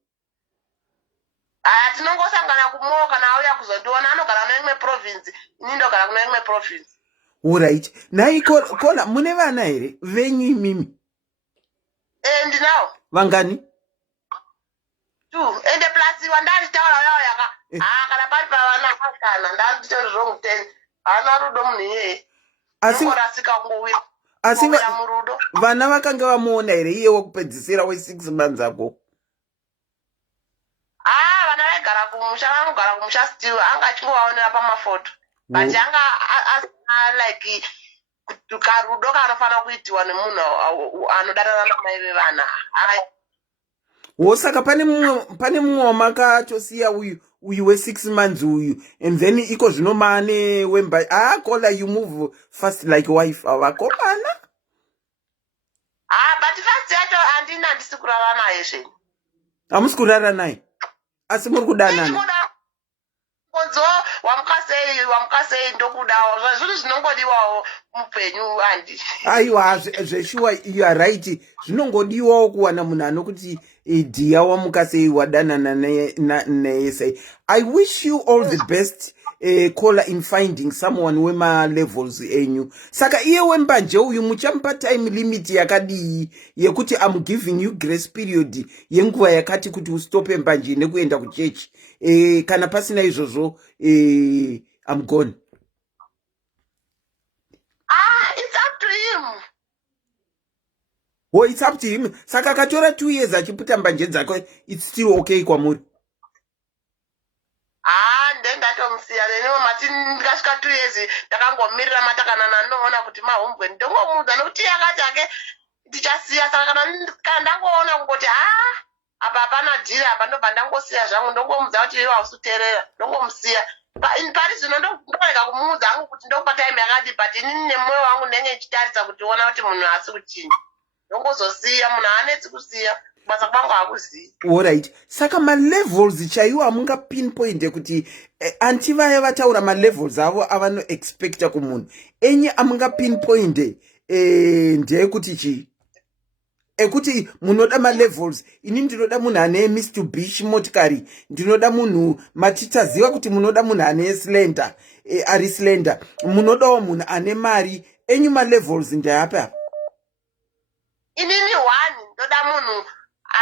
Tinongosangana kumoo kana auya kuzondiona anogara kune imwe province, ini ndogara kune imwe province. Alright. Nai Kola, mune vana here venyu imimi? Ndinawo. Vangani? 2. Ende plus wandachitaura yawo yaka. Kana pari pavana vakana ndanditori wrong 10. Hana rudo munhu iyeye. Ngorasika kungowira. Asi vana vakanga vamuona here iye wekupedzisira we6 months ago? Vana vaigara kumusha, vanogara kumusha still anga achingovaonera pamafoto. But anga like karudo kanofanira kuitiwa nemunhu anodanana namai vevana. Saka pane mumwe wamakatosiya uyu we6 months uyu and then iko zvino maane wemba. Kola, you move fast like wife avakomana. But first yacho handisi kurara naye zvenyu. Hamusi kurara naye? Asi muri kudanana? Konzo wamukasei ndokudawo zvinhu zvinongodiwawo mupenyu handi. Aiwa, zveshuwa you are right. Zvinongodiwawo kuwana munhu anokuti dhiya wamukasei wadanana naye sei. I wish you all the best, Kola, in finding someone wema levels enyu. Saka iye wembanje uyu muchamupa time limit yakadii yekuti I'm giving you grace period yenguva yakati kuti ustope mbanje nekuenda kuchechi. Kana pasina izvozvo I'm gone. It's up to him. It's up to him. Saka akatora 2 years achiputa mbanje dzake, it's still okay kwamuri? Ndatomusiya neniwo mati ndikasvika 2 years ndakangomirira matakana nanoona kuti mahombwe ndongomuudza nokuti akati ake ndichasiya. Saka kana ndangoona kungoti apa hapana dhiri apa ndobva ndangosiya zvangu ndongomuudza kuti iwe hausi kuteerera ndongomusiya. Pari zvino ndorega kumuudza hangu kuti ndokupa time yakadi but inini nemwoyo wangu ndenge ichitarisa kuti ona kuti munhu haasi kuchinja ndongozosiya. Munhu haanetsi kusiya basa kwangu hakuzivi. Alright. Saka malevels chaiwo amunga pinpoint kuti anti vaya vataura malevels avo avano expecta kumunhu enye amunga pinpoint ndeyekuti chii? Ekuti munoda malevels. Ini ndinoda munhu ane Mitsubishi motikari, ndinoda munhu matichaziva kuti munoda munhu ane slender, ari slender, munodawo munhu ane mari. Enyu malevels ndeyapa? Inini 1 ndoda munhu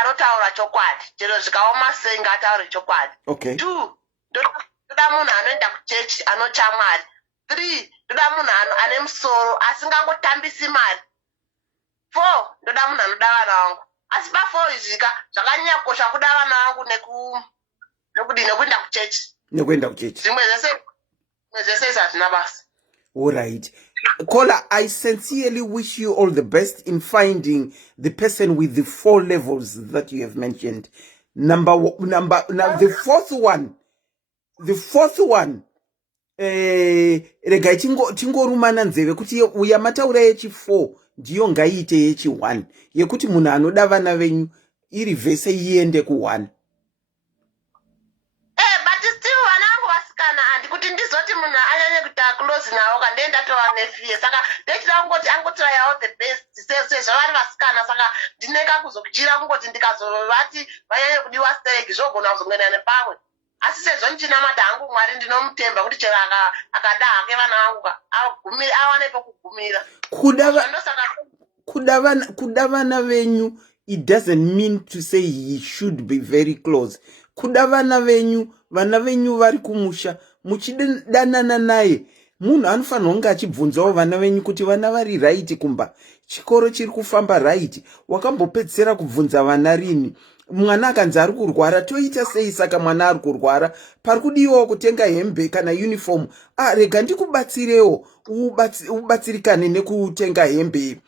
anotaura chokwadi, chero zvikaoma sei ngataure chokwadi. Okay. 2 ndoda munhu anoenda kuchechi anocha Mwari. 3 ndoda munhu ane musoro asingangotambisi mari. 4 ndoda munhu anoda vana vangu. Asi pa4 izvika zvakanyanya kukosha kuda vana vangu nekuenda kuchechi. Nekuenda kuchechi. Zvimwe zvese hazvina basa. All right. Kola, I sincerely wish you all the best in finding the person with the 4 levels that you have mentioned. The fourth one, rega tingorumana nzeve kuti uya mataura yechi4 ndiyo ngaiite yechi1 yekuti munhu anoda vana venyu iri vhese iende ku1. But still vana vangu vasikana handikuti ndizoti munhu anyanye kuita close nawo kandienda tova nefie. Saka ndechida kungoti angotrayawo the best sezvo vari vasikana. Saka ndineka kuzokuchira kungoti ndikazovati vanyanye kudiwa stereki zvogona kuzongena nepamwe. Asi sezvo ndichinamata hangu Mwari ndinomutemba kuti chero akada hake vana vangu awane pokugumira. Kuda vana venyu, it doesn't mean to say he should be very close. Kuda vana venyu vari kumusha muchidanana naye, munhu anofanira kunge achibvunzawo vana venyu kuti vana vari right kumba, chikoro chiri kufamba right, wakambopedzisira kubvunza vana rini, mwana akanzi ari kurwara toita sei saka mwana ari kurwara, pari kudiwawo kutenga hembe kana uniform, rega ndikubatsirewo ubatsirikane nekutenga hembe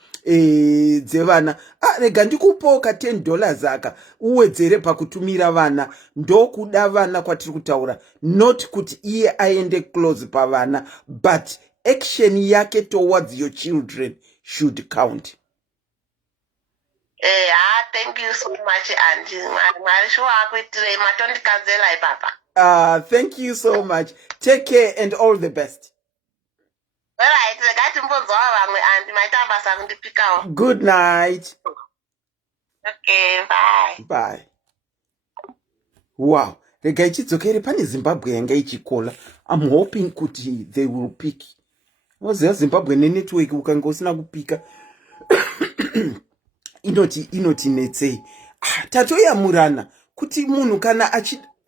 dzevana, rega ndikupawo $10 aka uwedzere pakutumira vana. Ndokuda vana kwatiri kutaura, not kuti iye aende close pavana, but action yake towards your children should count. Thank you so much, Auntie. Mwari shuwa akuitirei matondikanzela ipapa. Thank you so much. Take care and all the best. All right, regati mbonzwa vamwe Auntie maitamba sangu ndipikawo. Good night. Okay, bye. Bye. Wow. Rega ichidzokere pane Zimbabwe yanga ichikola. I'm hoping kuti they will pick. Waziva Zimbabwe network ukanga usina kupika. Inoti netsei. Tatoyamurana kuti munhu kana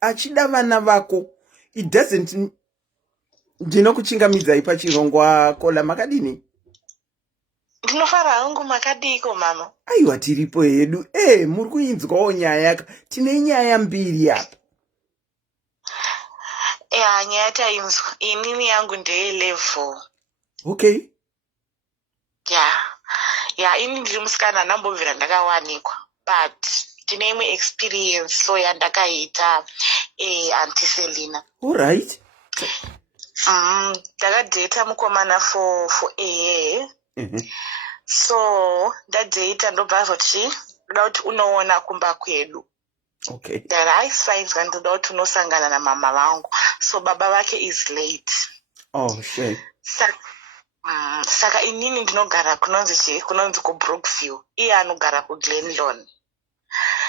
achida vana vako, it doesn't ndinokuchingamidzai pachirongwa. Kola makadini? Ndinofara hangu makadiko mama. Aiwa tiripo hedu. Muri kuinzwawo nyaya tine nyaya mbiri apa. Nyaya tainzwa. Inini yangu ndeye level. Okay. Ini ndiri musikana ndambobvira ndakawanikwa, but ndine imwe experience so yandakaita Auntie Selina. All right. Ndakadheta mukomana for a year. So ndadheta ndobva zoti ndoda kuti unoona kumba kwedu. Okay. Ndaisainzwa ndoda kuti unosangana namama vangu. So baba vake is late. Oh, shit. Saka inini ndinogara kunonzi kuBrookview, iye anogara kuGlenlawn.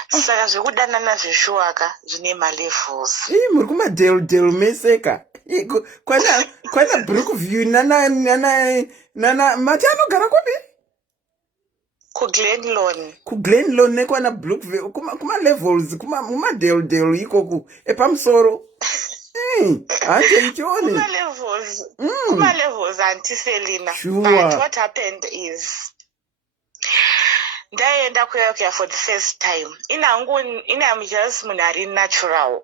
Saka zvekudanana zveshuwaka zvine malevels. Muri kumadel meseka. Kwana Brookview nana mati anogara kupi? kuGlenlawn. KuGlenlawn nekwana Brookview kuma levels kumadel ikoku epamusoro. Kuma levels Auntie Selina. Sure. But what happened is ndaenda kuya for the first time. I'm just munhu ari natural.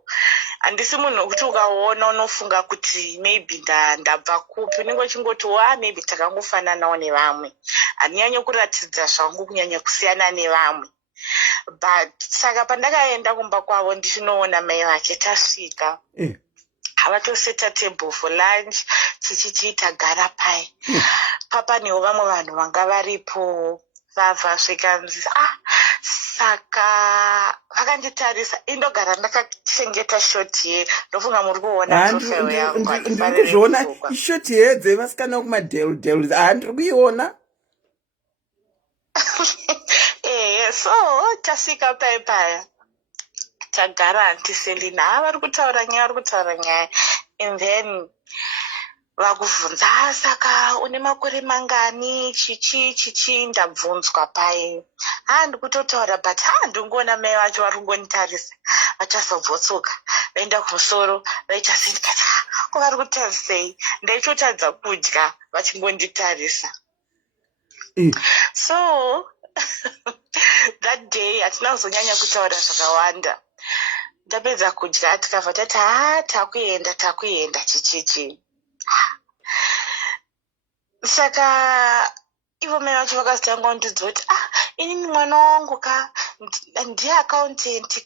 Handisi munhu kuti ukaona unofunga kuti maybe ndabva kupi, unenge chingoti maybe takangofananawo nevamwe. Handinyanyo kuratidza zvangu kunyanya kusiyana nevamwe. But saka pandakaenda kumba kwavo ndichinoona mai vake tasvika. Havatoseta table for lunch, tichiita gara pai. Papa nevo vamwe vanhu vanga varipo vabva zvikanzi saka vakanditarisa indogara ndakachengeta shoti ye ndofunga muri kuona profile yangu. Ndiri kuzviona ishoti ye dzevasikana kumadel ndiri kuiona. So tasvika paya tagara Auntie Selina vari kutaura nyaya and then vakubvunza saka une makore mangani chichi ndabvunzwa pai ndikutotaura but ndingoona mai vacho vari kungonitarisa vachazobvotsoka vaenda kumusoro vaita sindikati vari kutarisei ndaitotadza kudya vachingonditarisa. So that day hatina kuzonyanya kutaura zvakawanda. Ndapedza kudya tikabva tati takuenda chichichi. Saka ivo mai vacho vakazotanga kundidza kuti inini mwana wangu ndiye accountant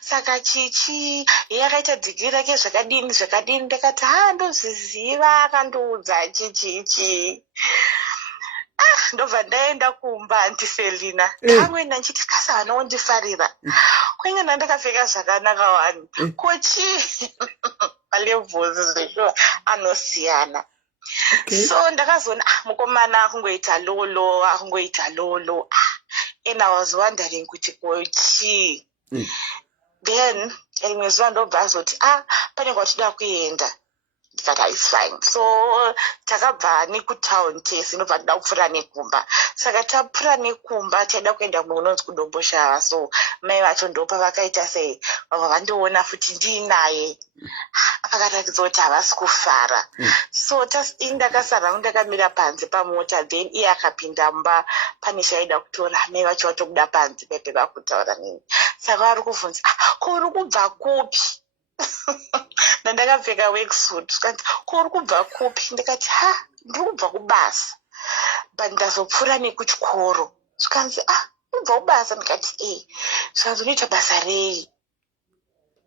saka chichi yakaita dhigiri rake zvakadini ndakati ndozviziva akandiudza chichichi. Ndobva ndaenda kumba antiselina ndangoenda nchiti kasa vanondifarira kuinge ndandakapfeka zvakanaka wani kochi malevels zveshuwa anosiyana. So ndakazoona mukomana akungoita lolo and I was wondering kuti kochi. Then rimwe zuva ndobva azoti pane kwatinoda kuenda. Ndikati it's fine. So takabva nekutawuni tese ndobva toda kupfuura nekumba. Saka tapfuura nekumba taida kuenda kunonzi kudombosha. So mai vacho ndopa vakaita sei vabva vandiona futi ndiinaye. Vakaratidza kuti havasi kufara. So ndakasara ndakamira panze pamota, then iye akapinda mumba pane chaida kutora. Mai vacho vatobuda panze pepe vakutaura neni. Saka vari kuvhunza ko uri kubva kupi? Ndakapfeka worksuit. Ko uri kubva kupi? Ndikati ndiri kubva kubasa but ndazopfuura nekuchikoro. Zvikanzi ubva kubasa? Ndikati zvikanzi unoita basa rei?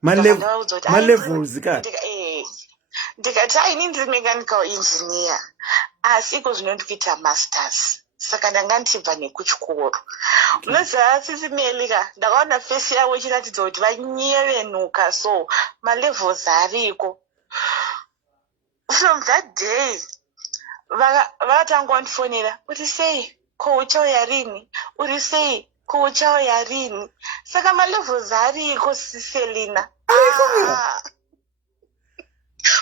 Malevels ka? Ndikati ini ndiri mechanical engineer asi iko zvinoti kuita masters. Saka ndanga ndichibva nekuchikoro. Unoziva sisi Melika ndakaona fesi yavo ichiratidza kuti vanyevenuka, so malevels ariko. From that day vakatanga kundifonera uri sei ko uchauya rini, uri sei ko uchauya rini. Saka malevels ariko Selina.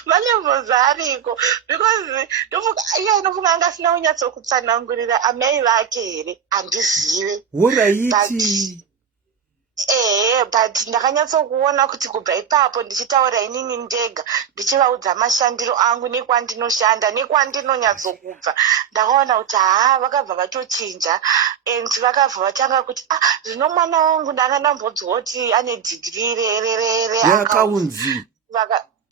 Malevels ariko because ndofunga anga sina kunyatsokutsanangurira amai vake here handizive. Uraiti? But ndakanyatsokuona kuti kubva ipapo ndichitaura inini ndega ndichivaudza mashandiro angu nekwandinoshanda nekwandinonyatsokubva, ndakaona kuti vakabva vatochinja and vakabva vatanga kuti zvino mwana wangu ndanga ndambodzwa kuti ane dhigiri rererere yakaunzi.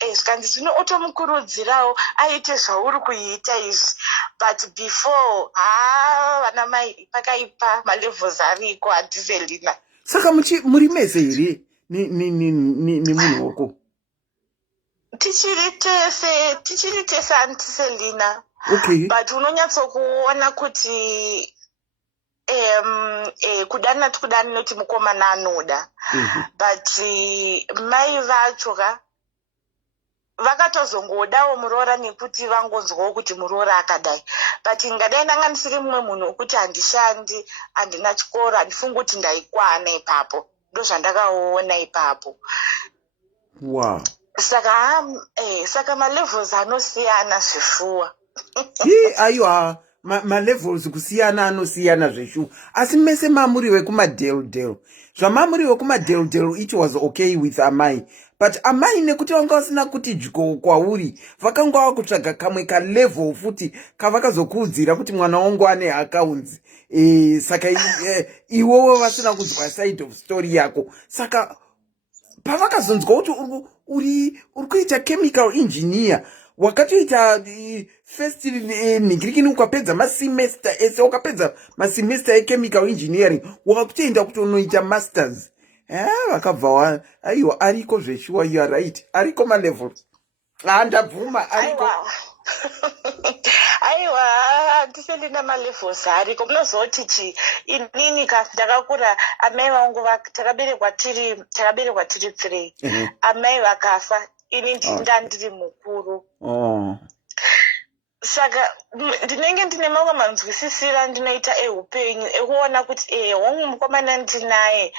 Zvikanzi zvino otomukurudzirawo aite zvauri kuita izvi, but before vana mai pakaipa malevels ariko antiselina. Saka muri mese here nemunhu wako? Tichiri tese antiselina. But unonyatsokuona kuti kudana tikudani noti mukomana anoda. But mai vacho vakatozongodawo muroora nekuti vangonzwawo kuti muroora akadai. But ngadai ndanga ndisiri mumwe munhu wekuti handishandi, handina chikoro, handifungi kuti ndaikwana ipapo. Ndozvandakaona ipapo. Wow. Saka malevels anosiyana zveshuwa. Aiwa malevels kusiyana anosiyana zveshuwa. Asi mese mamuri wekumadeldel. Zvamamuri wekumadeldel it was okay with amai. But amai nekuti vanga vasina kuti dyo kwauri vakanga vakutsvaga kamwe kalevel futi kavakazokuudzira kuti mwana wangu ane accounts. Saka iwowo vasina kunzwa side of story yako. Saka pavakazonzwa kuti uri kuita chemical engineer, wakatoita first nigirikini ukapedza masemester ese, ukapedza masemester echemical engineering wakakutoenda kuti unoita masters. Vakabva aiwa ariko zveshuwa, you are right, ariko malevels. Ndabvuma ariko. Aiwa antiselina malevels ariko. Munozoti inini ndakakura amai vangu takaberekwa tiri 3. Amai vakafa ini ndandiri mukuru. Saka ndinenge ndine mamwe manzwisisira ndinoita eupenyu ekuona kuti hongu mukomana ndinaye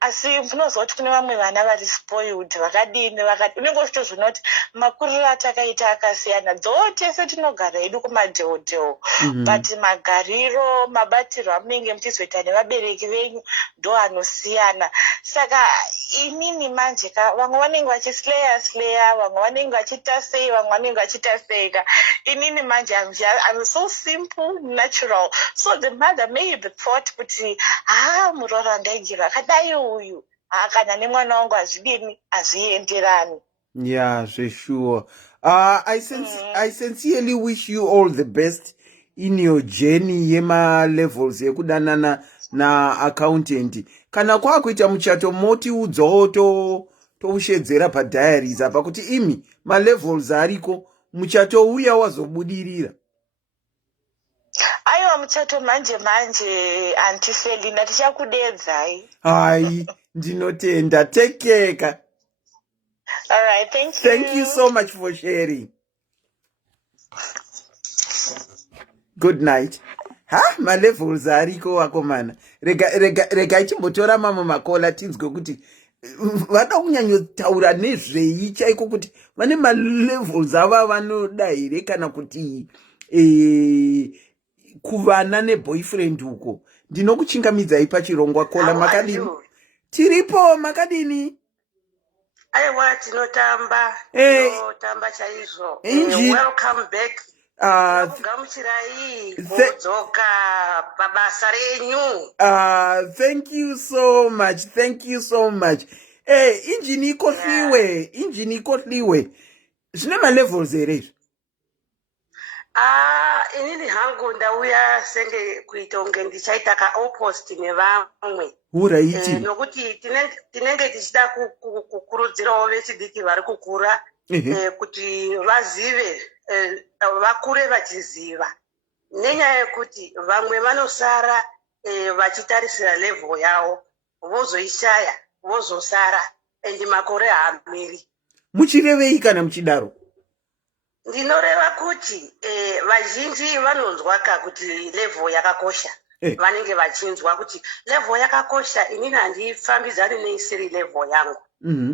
asi unozwa kuti kune vamwe vana vari spoiled vakadini unenge uchitozvona kuti makuriro atakaita akasiyana dzotese tinogara hedu kumadhehodheho but magariro mabatiro amunenge muchizoita nevabereki venyu ndo anosiyana. Saka inini manje vamwe vanenge vachisleya vamwe vanenge vachiita sei vamwe vanenge vachiita seika. Inini manje I'm so simple, natural. So the mother maybe thought kuti murora ndaijira kadai uyu kana nemwana wangu azvidini azvienderani. Yeah, sure. I sincerely wish you all the best in your journey yema levels yekudanana na accountant. Kana kwakuita muchato moti udzowo toushedzera padiaries apa kuti imi ma levels ariko muchato uya wazobudirira. Aiwa muchato manje Auntie Selina tichakudedzai. Hai, ndinotenda. Take care. All right, thank you. Thank you so much for sharing. Good night. Ma levels ariko wakomana. Rega ichimbotora mama makola tinzwe kuti vada kunyanyotaura nezvei chaiko kuti vane ma levels ava vanoda here kana kuti kuvana neboyfriend uko. Ndinokuchingamidzai pachirongwa kola makadini. Tiripo makadini. Aiwa tinotamba chaizvo. Welcome back. Gamuchirai kudzoka pabasa renyu. Thank you so much. Thank you so much. Injini ikotliwe. Zvine ma levels here. Inini hangu ndauya senge kuita unge ndichaita ka opposite nevamwe. Uraiti. Nokuti tinenge tichida kukurudzirawo vechidiki vari kukura kuti vazive vakure vachiziva. Nenyaya yekuti vamwe vanosara vachitarisira level yavo vozoishaya vozosara endi makore haamiri. Muchirevei kana muchidaro? Ndinoreva kuti vazhinji vanonzwa kuti level yakakosha. Vanenge vachinzwa kuti level yakakosha, inini handifambidzani neisiri level yangu.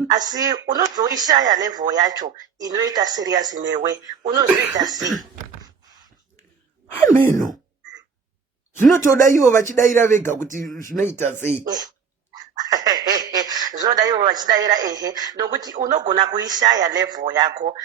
Asi unozoishaya level yacho inoita serious newe unozoita sei? Ameno. Zvinotoda ivo vachidaira vega kuti zvinoita sei? Zvoda ivo vachidaira nokuti unogona kuishaya level yako.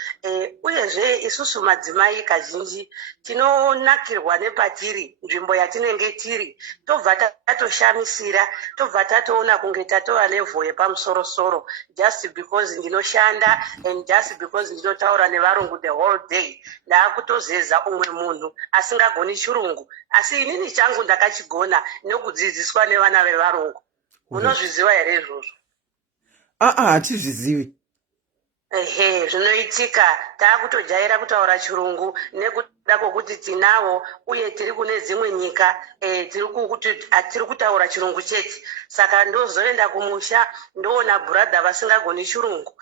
Uyezve isusu madzimai kazhinji tinonakirwa nepatiri nzvimbo yatinenge tiri tobva tatoshamisira tobva tatoona kunge tatova level yepamusoro just because ndinoshanda and just because ndinotaura nevarungu the whole day ndaakutozeza umwe munhu asingagoni chirungu asi inini changu ndakachigona nokudzidziswa nevana vevarungu. Unozviziva here izvozvo? Hatizvizivi. Zvinoitika taakutojaira kutaura chirungu nekuda kwokuti tinavo uye tiri kune dzimwe nyika tiri kutaura chirungu chete. Saka ndozoenda kumusha ndoona brother vasingagoni chirungu.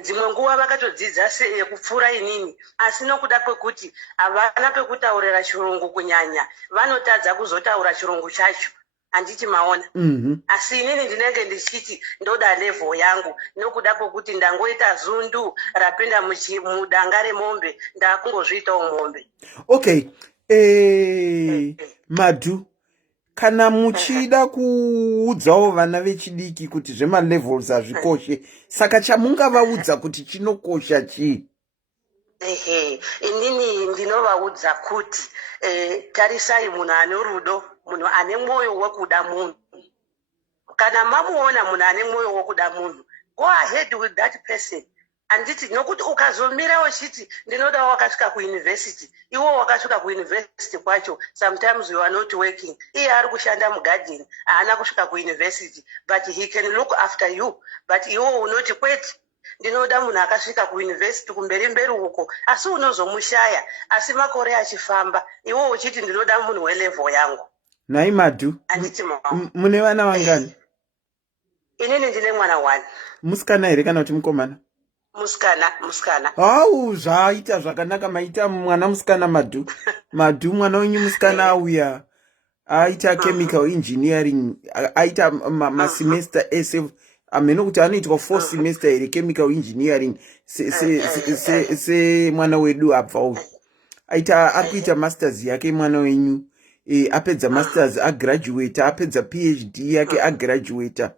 Dzimwe nguva vakatodzidza kupfuura inini asi nokuda kwekuti havana pekutaurira chirungu kunyanya vanotadza kuzotaura chirungu chacho. Handiti maona. Asi inini ndinenge ndichiti ndoda level yangu nokuda kwokuti ndangoita zundu rapinda mudanga remombe ndakungozviitawo mombe. Okay. Madhu, kana muchida kuudzawo vana vechidiki kuti zvema levels hazvikoshe, saka chamungavaudza kuti chinokosha chii? Inini ndinovaudza kuti tarisai munhu ane rudo, munhu ane mwoyo wekuda munhu. Kana mamuona munhu ane mwoyo wekuda munhu, go ahead with that person. Anditi nokuti ukazomira uchiti ndinoda wakasvika kuuniversity, iwo wakasvika kuuniversity kwacho, sometimes you are not working. Iye ari kushanda mugarden, haana kusvika kuuniversity, but he can look after you. But iwo unoti kwete ndinoda munhu akasvika kuuniversity kumberi uko, asi unozomushaya, asi makore achifamba, iwo uchiti ndinoda munhu welevel yangu. Nai Madhu, mune vana vangani? Inini ndine mwana 1. Musikana here kana kuti mukomana? Musikana. Hau, zvaita zvakanaka maita mwana musikana Madhu. Madhu mwana wenyu musikana auya aita chemical engineering aita masemester ese ameno kuti anoitwa 4 semester here chemical engineering se mwana wedu abva uyu aita akuita masters yake mwana wenyu apedza masters agraduate apedza PhD yake agraduate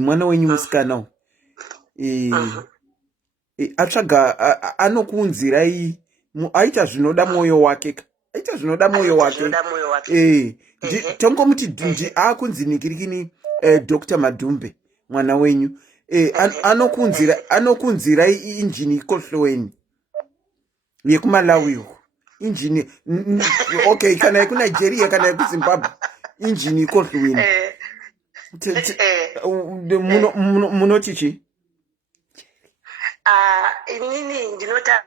mwana wenyu musikana atsvaga anokuunzirai aita zvinoda mwoyo wake aita zvinoda mwoyo wake tongomuti akunzi nikirikini Dr. Madhumbe mwana wenyu anokunzirai injini ikohloweni yekumalawi injini okay kana yekuNigeria kana yekuZimbabwe injini ikohloweni munotichi inini ndinota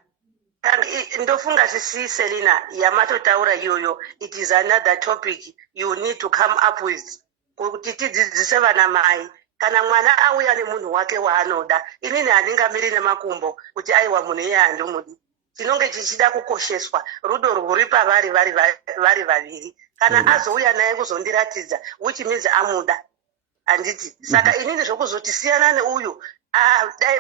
ndofunga sisi Selina yamatotaura iyoyo. It is another topic you need to come up with kuti tidzidzise vana mai kana mwana auya nemunhu wake waanoda. Inini handingamiri nemakumbo kuti aiwa munhu iye handimudi. Chinonge chichida kukosheswa rudo rwuri pavari vari vaviri. Kana azouya naye kuzondiratidza which means amuda handiti. Saka inini zvokuzoti siyana neuyu dai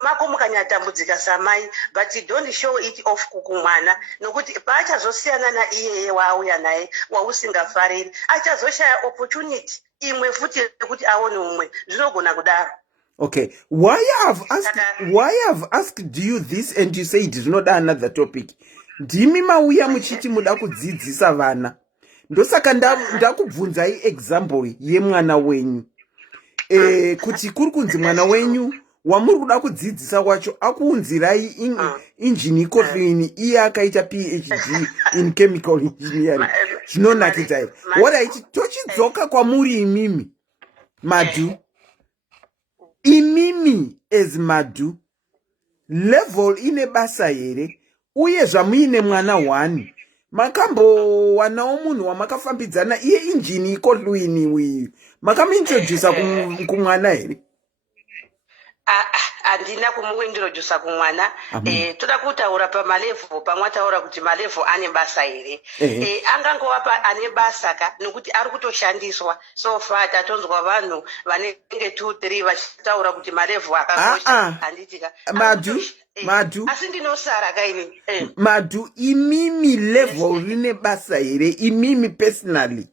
mako mukanyatambudzika samai but you don't show it off kukumwana nokuti paachazosiyana naiyeye waauya naye wausingafariri achazoshaya opportunity imwe futi yekuti aone umwe zvinogona kudaro. Okay, why I've asked you this and you said zvinoda another topic. Ndimi mauya muchiti muda kudzidzisa vana. Ndosaka ndakubvunzai example yemwana wenyu. Kuti kuri kunzi mwana wenyu wamuri kuda kudzidzisa wacho akuunzirai injini ikohloweni iye akaita PhD in chemical engineering. Zvinonakidza here. Alright, tochidzoka kwamuri imimi Madhu. Imimi as Madhu level ine basa here uye zvamuine mwana 1 makambo wanawo munhu wamakafambidzana iye injini ikohloweni uyu makamuintrodusa kumwana here? Handina kumuintrodusa kumwana. Toda kutaura pamalevel pamwataura kuti malevel ane basa here. Angangova ane basa ka nokuti ari kutoshandiswa so far tatonzwa vanhu vanenge 2-3 vachitaura kuti malevel akakosha handitika Madhu asi ndinosara kaini Madhu imimi level rine basa here imimi personally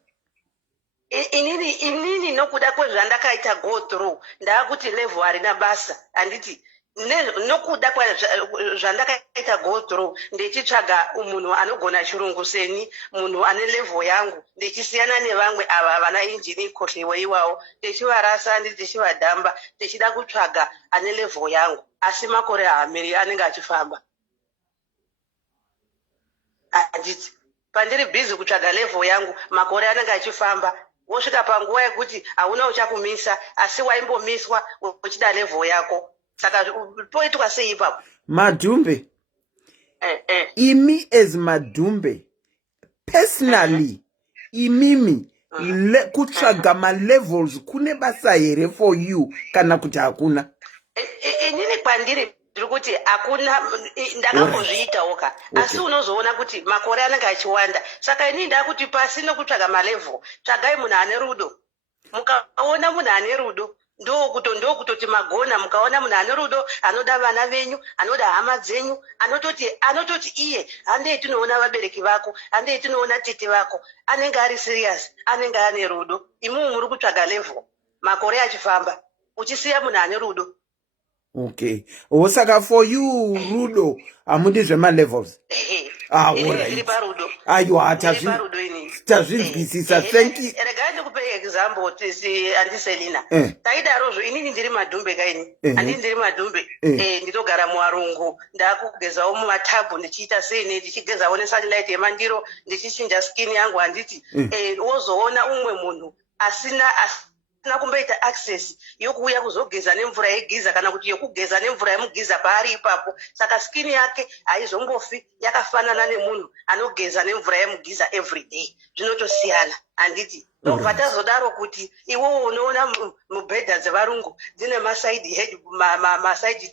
inini nokuda kwezvandakaita go through ndaakuti level harina basa handiti nokuda kwezvandakaita go through ndechitsvaga munhu anogona chirungu seni munhu ane level yangu ndechisiyana nevamwe ava vana injini ikohlewe iwawo techivarasa ndichivadhamba techida kutsvaga ane level yangu asi makore haamiri anenge achifamba handiti pandiri bhizi kutsvaga level yangu makore anenge achifamba wosvika panguva yekuti hauna uchakumisa asi waimbomiswa uchida level yako saka poitwa sei ipapo Madhumbe? Imi as Madhumbe personally imimi kutsvaga malevels kune basa here for you kana kuti hakuna? Inini kwandiri ndiri kuti hakuna ndakambozviitawo ka asi unozoona kuti makore anenge achiwanda saka inini ndakuti pasina kutsvaga malevel tsvagai munhu ane rudo mukaona munhu ane rudo ndokutoti magona mukaona munhu ane rudo anoda vana venyu anoda hama dzenyu anototi iye handei tinoona vabereki vako handei tinoona tete vako anenge ari serious anenge ane rudo imumu muri kutsvaga level makore achifamba uchisiya munhu ane rudo. Okay. Osaka for you rudo amudi zvema levels. Alright. Aiwa tazvinzwisisa. Thank you. Regai ndikupe example tisi Auntie Selina. Taidarozvo inini ndiri Madhumbe kaini. Andini ndiri Madhumbe. Ndinogara muarungu ndakugezawo mumatabhu ndichiita sene ndichigezawo nesunlight yemandiro ndichichinja skin yangu handiti wozoona umwe munhu asina kumboita access yokuuya kuzogeza nemvura yegiza kana kuti yokugeza nemvura yemugiza paari ipapo saka skin yake haizombofi yakafanana nemunhu anogeza nemvura yemugiza every day zvinotosiyana handiti ndobva tazodaro kuti iwowo unoona mubhedha dzevarungu dzine masaidi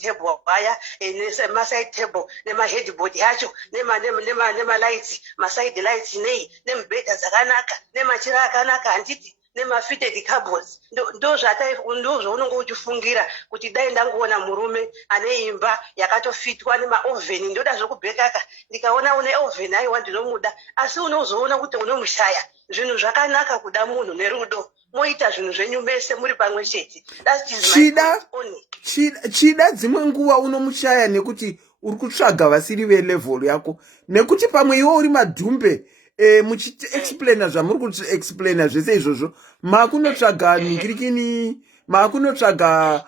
table aya nemasaidi table nemaheadboard yacho nemalights masaidi lights nei nemubhedha dzakanaka nemachira akanaka handiti nemafitted cupboards ndozvaunonge uchifungira kuti dai ndangoona murume ane imba yakatofitwa nemaovheni ndoda zvokubhekaka ndikaona une ovheni aiwa ndinomuda asi unozoona kuti unomushaya zvinhu zvakanaka kuda munhu nerudo moita zvinhu zvenyu mese muri pamwe chete chida dzimwe nguva unomushaya nekuti uri kutsvaga vasiri velevel yako nekuti pamwe iwo uri madhumbe muchiexplaina zvamuri kuexplaina zvese izvozvo makunotsvaga ningirikini makunotsvaga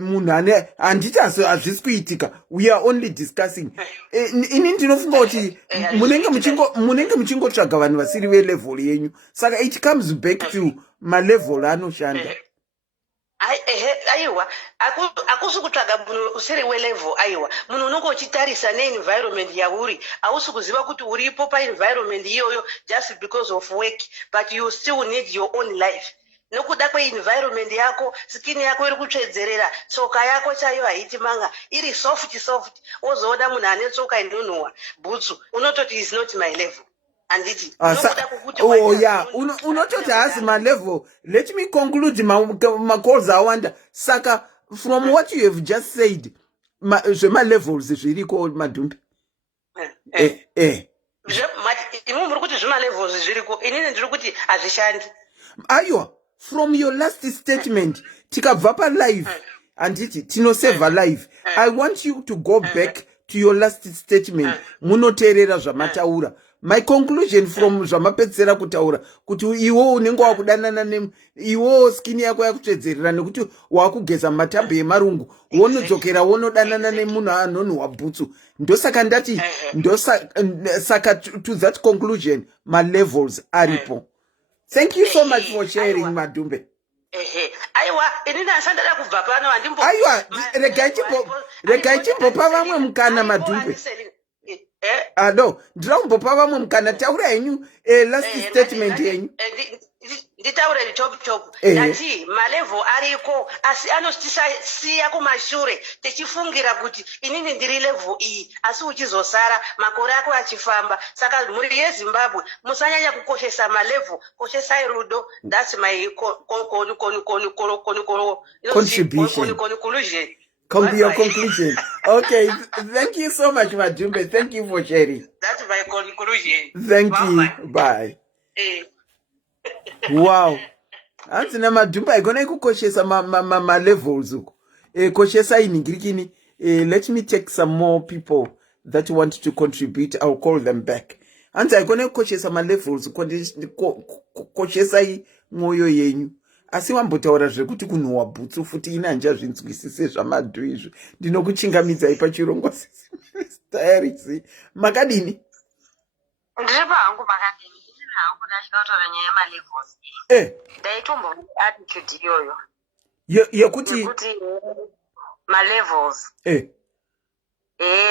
munhu ane handiti hazvisi kuitika, we are only discussing. Ini ndinofunga kuti munenge muchingotsvaga vanhu vasiri velevel yenyu, saka it comes back to malevel anoshanda. Aiwa akusi kutsvaga munhu usiri welevel. Aiwa munhu unenge uchitarisa neenvironment yauri, hausi kuziva kuti uripo paenvironment iyoyo just because of work, but you still need your own life. Nokuda kweenvironment yako, skin yako iri kutsvedzerera, tsoka yako chaiyo haiti manga iri soft wozoona munhu ane tsoka inonhuhwa bhutsu unototi is not my level. Unototi haasi malevel. Let me conclude my calls awanda. Saka from what you have just said, levels zviriko madhumbi. Imwe muri kuti levels zviriko, inini ndiri kuti hazvishandi. Aiwa, from your last statement, tikabva palive anditi tinoseva live. I want you to go back to your last statement. Munoteerera zvamataura. My conclusion from zvamapedzera kutaura kuti iwo unenge wakudanana iwo skin yako yakutsvedzerera nekuti wakugeza matabhe emarungu wonodzokera wonodanana nemunhu anonhuhwa bhutsu. Ndosaka ndati saka to that conclusion my levels aripo. Thank you so much for sharing, Madumbe. Aiwa inini asandada kubva pano andimbo. Aiwa regai chimbopa vamwe mukana Madumbe. No, ndirakumbopa vamwe mukana, taura henyu last statement yenyu. Nditaure chop ndati malevel ariko asi anosisiya kumashure techifungira kuti inini ndiri level iyi asi uchizosara makore ako achifamba. Saka muri yeZimbabwe musanyanya kukoshesa malevel, koshesai rudo. That's my contribution. Your conclusion. Okay, thank you so much, Madumbe. Thank you for sharing. That's my conclusion. Thank you. Bye. Wow. Hanzi namadhumba aigona kukoshesa ma levels uko. Koshesa iningirikini. Let me take some more people that want to contribute. I'll call them back. Hanzi aigona kukoshesa ma levels koshesa mwoyo yenyu. Asi wambotaura zvekuti kunhuhwa bhutsu futi ina hanjazvinzwisise zvamadhu izvi. Ndinokuchingamidzai pachirongwa starisi. Makadini? Ndiripa hangu makadini. Hangu ndachitaura nyaya yemalevels. Ndaitomboona attitude iyoyo. Yekuti malevels.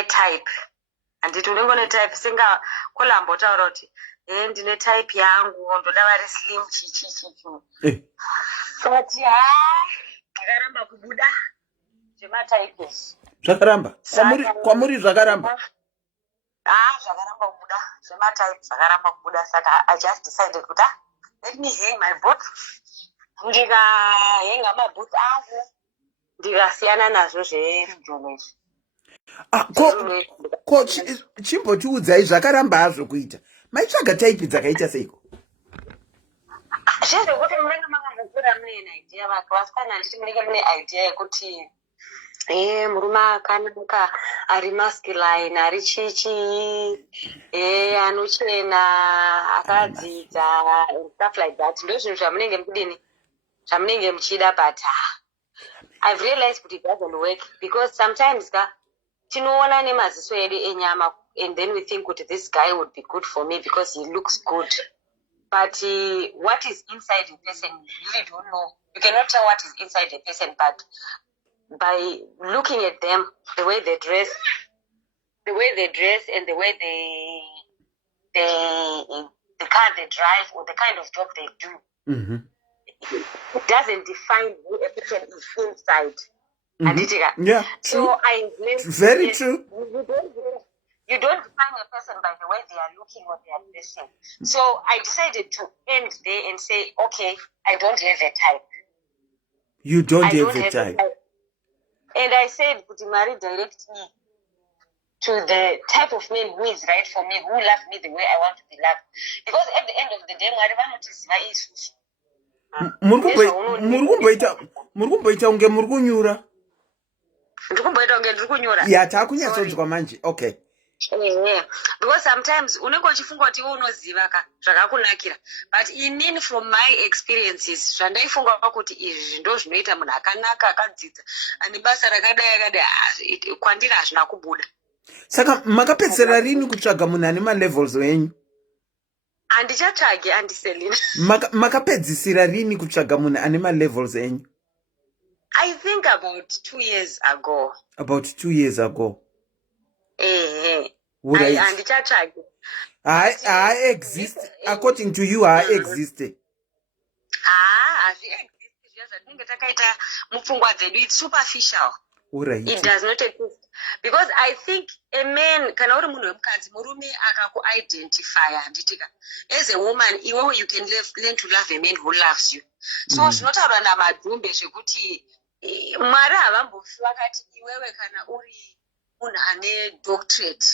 Type. Anditi unenge une type singa kolambotaura kuti ndine type yangu ndoda vari slim chichi. Sati zvakaramba kubuda zvematypes. Zvakaramba? Kwamuri zvakaramba? Zvakaramba kubuda zvematypes zvakaramba kubuda, saka I just decided kuti let me hang my boots. Ndikahenga mabhutsu angu ndikasiyana nazvo zvemujomeshi. Chimbotiudzai zvakaramba hazvo kuita. Maitsvaga type dzakaita seiko? Zvezvekuti munenge makazokura mune idea vasikana handiti munenge mune idea yekuti murume akanaka ari masculine ari chichi anochena akadzidza and stuff like that. Ndo zvinhu zvamunenge mukudini zvamunenge muchida, but I've realized kuti it doesn't work because sometimes tinoona nemaziso edu enyama and then we think kuti this guy would be good for me because he looks good, but what is inside a person you really don't know. You cannot tell what is inside a person, but by looking at them, the way they dress and the way the car they drive or the kind of job they do. Mm-hmm. It doesn't define who a person is inside. Mm-hmm. Yeah, true. So I blame Very true. You don't define a person by the way they are looking or they are dressing. So I decided to end there and say, okay, I don't have a type. You don't have a type. And I said, Putimari, direct me to the type of man who is right for me, who loves me the way I want to be loved. Because at the end of the day, murikumboita unge muri kunyura. Yeah, takunyatsonzwa manje. Okay. Because sometimes unenge uchifunga kuti iwe unoziva ka zvakakunakira, but inini from my experiences zvandaifunga kuti izvi ndo zvinoita munhu akanaka akadzidza ane basa rakadai kwandiri hazvina kubuda. Saka makapedzera rini kutsvaga munhu ane malevels wenyu? Handichatsvagi andiselina. Makapedzisira rini kutsvaga munhu ane malevels enyu? I think about 2 years ago. About 2 years ago. Right. I exist. According to you, I exist. It's superficial. Right. It does not exist. Because I think a man can identify as a woman, you can learn to love a man who loves you. So it's not around a madumbe shekuti mara avambofiwa kati iwewe kana uri munhu ane doctorate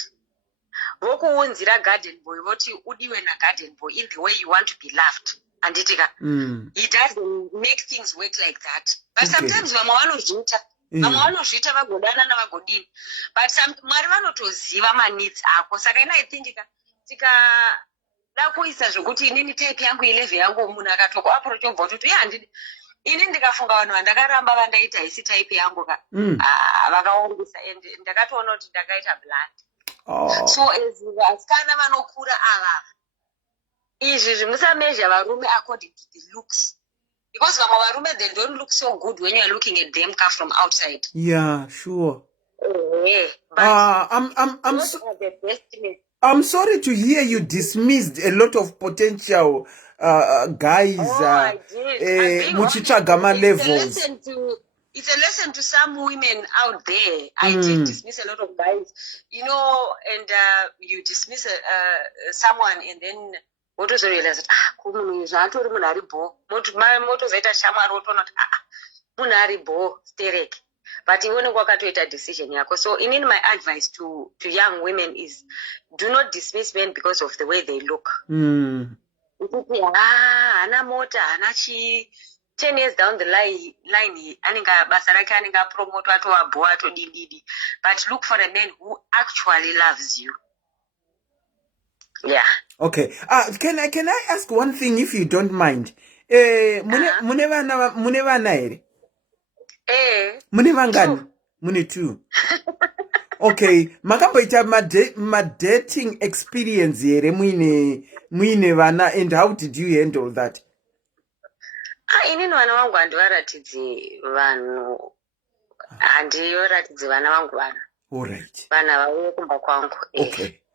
vokuunzira garden boy voti udiwe nagarden boy in the way you want to be loved. Anditika it doesn't make things work like that. But sometimes vamwe vanozviita vagodana navagodini, but mwari vanotoziva maneeds ako. Saka ina I think tikada kuisa zvokuti inini type yangu 11 yangu munhu akatoko approach obva kuti handidi ini ndikafunga vanhu vandakaramba vandaita isi type yangu ka vakaongisa and ndakatoona kuti ndakaita blood. So vasikana vanokura ava izvi zvimusameasure varume according to the looks, because vamwe varume they don't look so good when you are looking at them from outside. Yeah, sure. But I'm sorry to hear you dismissed a lot of potential guys. I did. Muchichagama levels. It's a lesson to some women out there. I did dismiss a lot of guys, and you dismiss someone and then wotozorealize munhu zvatori munhu ari bho motozoita shamwari wotoona kuti munhu ari bho stereke, but iwe unenge wakatoita decision yako. So inini my advice to young women is do not dismiss men because of the way they look. Ukuti hana mota hana chi 10 years down the line anenga basa rake anenga promote atova bho atodididi, but look for a man who actually loves you. Yeah. Okay. Can I ask one thing if you don't mind? Mune vana here? Mune vangani? Mune 2. Okay. Makamboita ma dating experience here muine vana, and how did you handle that? Inini vana vangu handivaratidzi vanhu, handivaratidzi vana vangu vana. All right. Vana vauye kumba kwangu.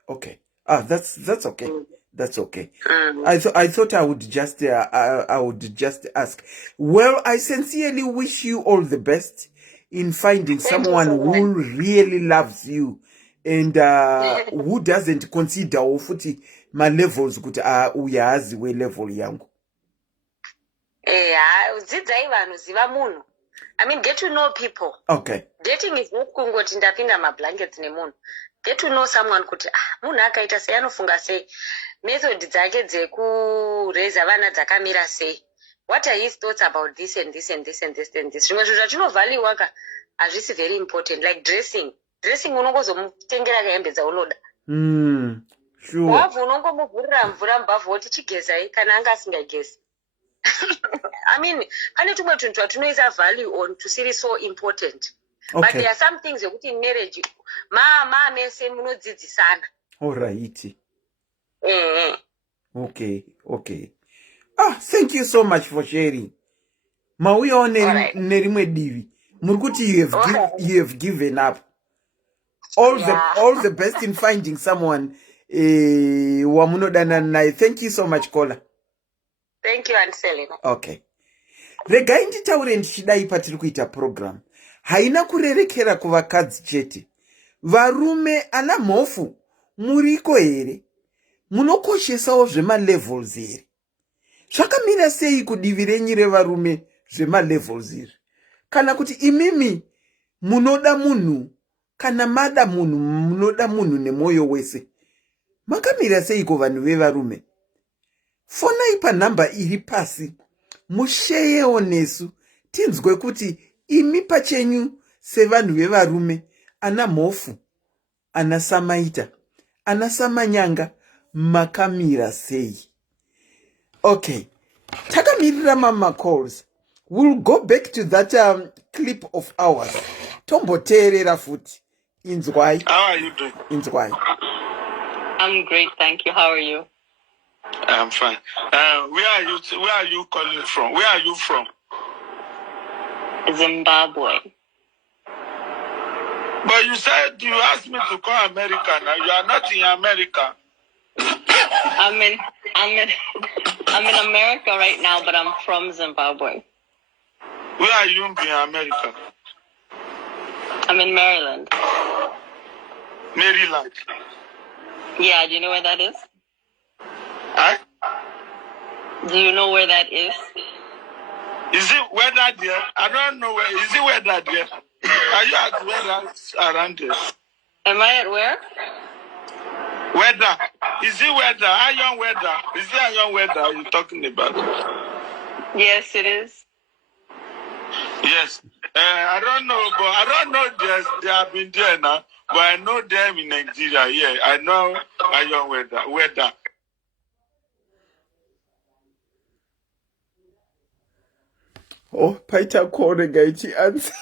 Okay. That's okay. That's okay. I thought I would just ask. Well, I sincerely wish you all the best in finding someone who really loves you and who doesn't consider ufuti my levels kuti uyazi we level yangu. Udzidzai vanhu ziva munhu. I mean, get to know people. Okay. Dating is not kungoti ndapinda mablankets nemunhu. Get to know someone kuti munhu akaita sei, anofunga sei, method dzake dzekureza vana dzakamira sei, what are his thoughts about this and this and this and this and this. Zvimwe zvinhu zvatinovhaliwa ka hazvisi very important, like dressing unongozomutengera hembe dzaunoda. Sure. Mbavhu unongomuvhurira mvura mubhavhu woti chigezai kana anga asingagezi. I mean, pane tumwe tunhu twatinoisa value on tusiri so important. Okay. But there are some things yokuti in marriage mama mese munodzidzisana. All right. Okay. Thank you so much for sharing. Mauya nerimwe divi. Murikuti you have given up. All the best in finding someone wamunodanana naye. Thank you so much, caller. Thank you, Aunt Selina. Okay. Regai nditaure ndichidai patiri kuita program. Haina kurerekera kuvakadzi chete. Varume ana mhofu muriko here? Munokoshesawo zvemalevels here? Zvakamira sei kudivi renyu revarume zvemalevels here? Kana kuti imimi munoda munhu, kana mada munhu munoda munhu nemwoyo wese, makamira sei kuvanhu vevarume? Fonai panhamba iri pasi musheyewo nesu tinzwe kuti imi pachenyu sevanhu vevarume ana mhofu, ana samaita, ana samanyanga, makamira sei? Okay, takamirira mama calls. We'll go back to that clip of ours. Tomboteerera futi. Inzwai. How are you doing? Inzwai. I'm great, thank you. How are you? I'm fine. Where are you calling from? Where are you from? Zimbabwe. But you said you asked me to call America. Now you are not in America. I'm in America right now, but I'm from Zimbabwe. Where are you in America? I'm in Maryland. Maryland. Yeah, do you know where that is? Huh? Do you know where that is? Is it weather there? I don't know where. Is it weather there? Are you at weather around there? Am I at where? Weather. Is it weather? Iron weather. Is it iron weather you're talking about? Yes, it is. Yes. I don't know, but I don't know they have been there now, but I know them in Nigeria. Yeah, I know iron weather. Oh, paita kore gaichi anzi.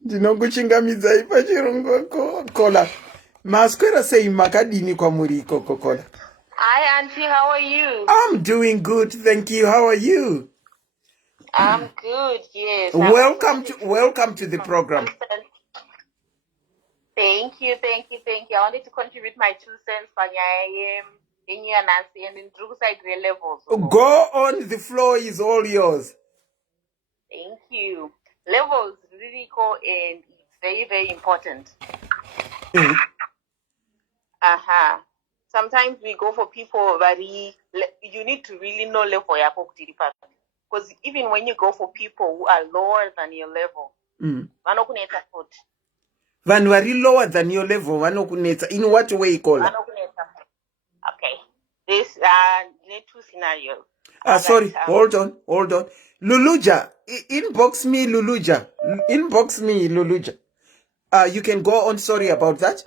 Ndinokuchingamidzai pachirungu kola. Maswera sei makadini kwa muriko kokola. Hi, Auntie. How are you? I'm doing good, thank you. How are you? I'm good. Yes. Welcome to the program. Thank you. I wanted to contribute my 2 cents for your Nancy and in true side levels. Go on, the floor is all yours. Thank you. Levels really cool and it's very, very important. Sometimes we go for people that you need to really know level because even when you go for people who are lower than your level, vanokunetsa futhi. Vanhu vari lower than your level vanokunetsa. In what way, Kola? Okay. This 2 scenarios. Sorry, hold on. Luluja, inbox me, Luluja. You can go on. Sorry about that.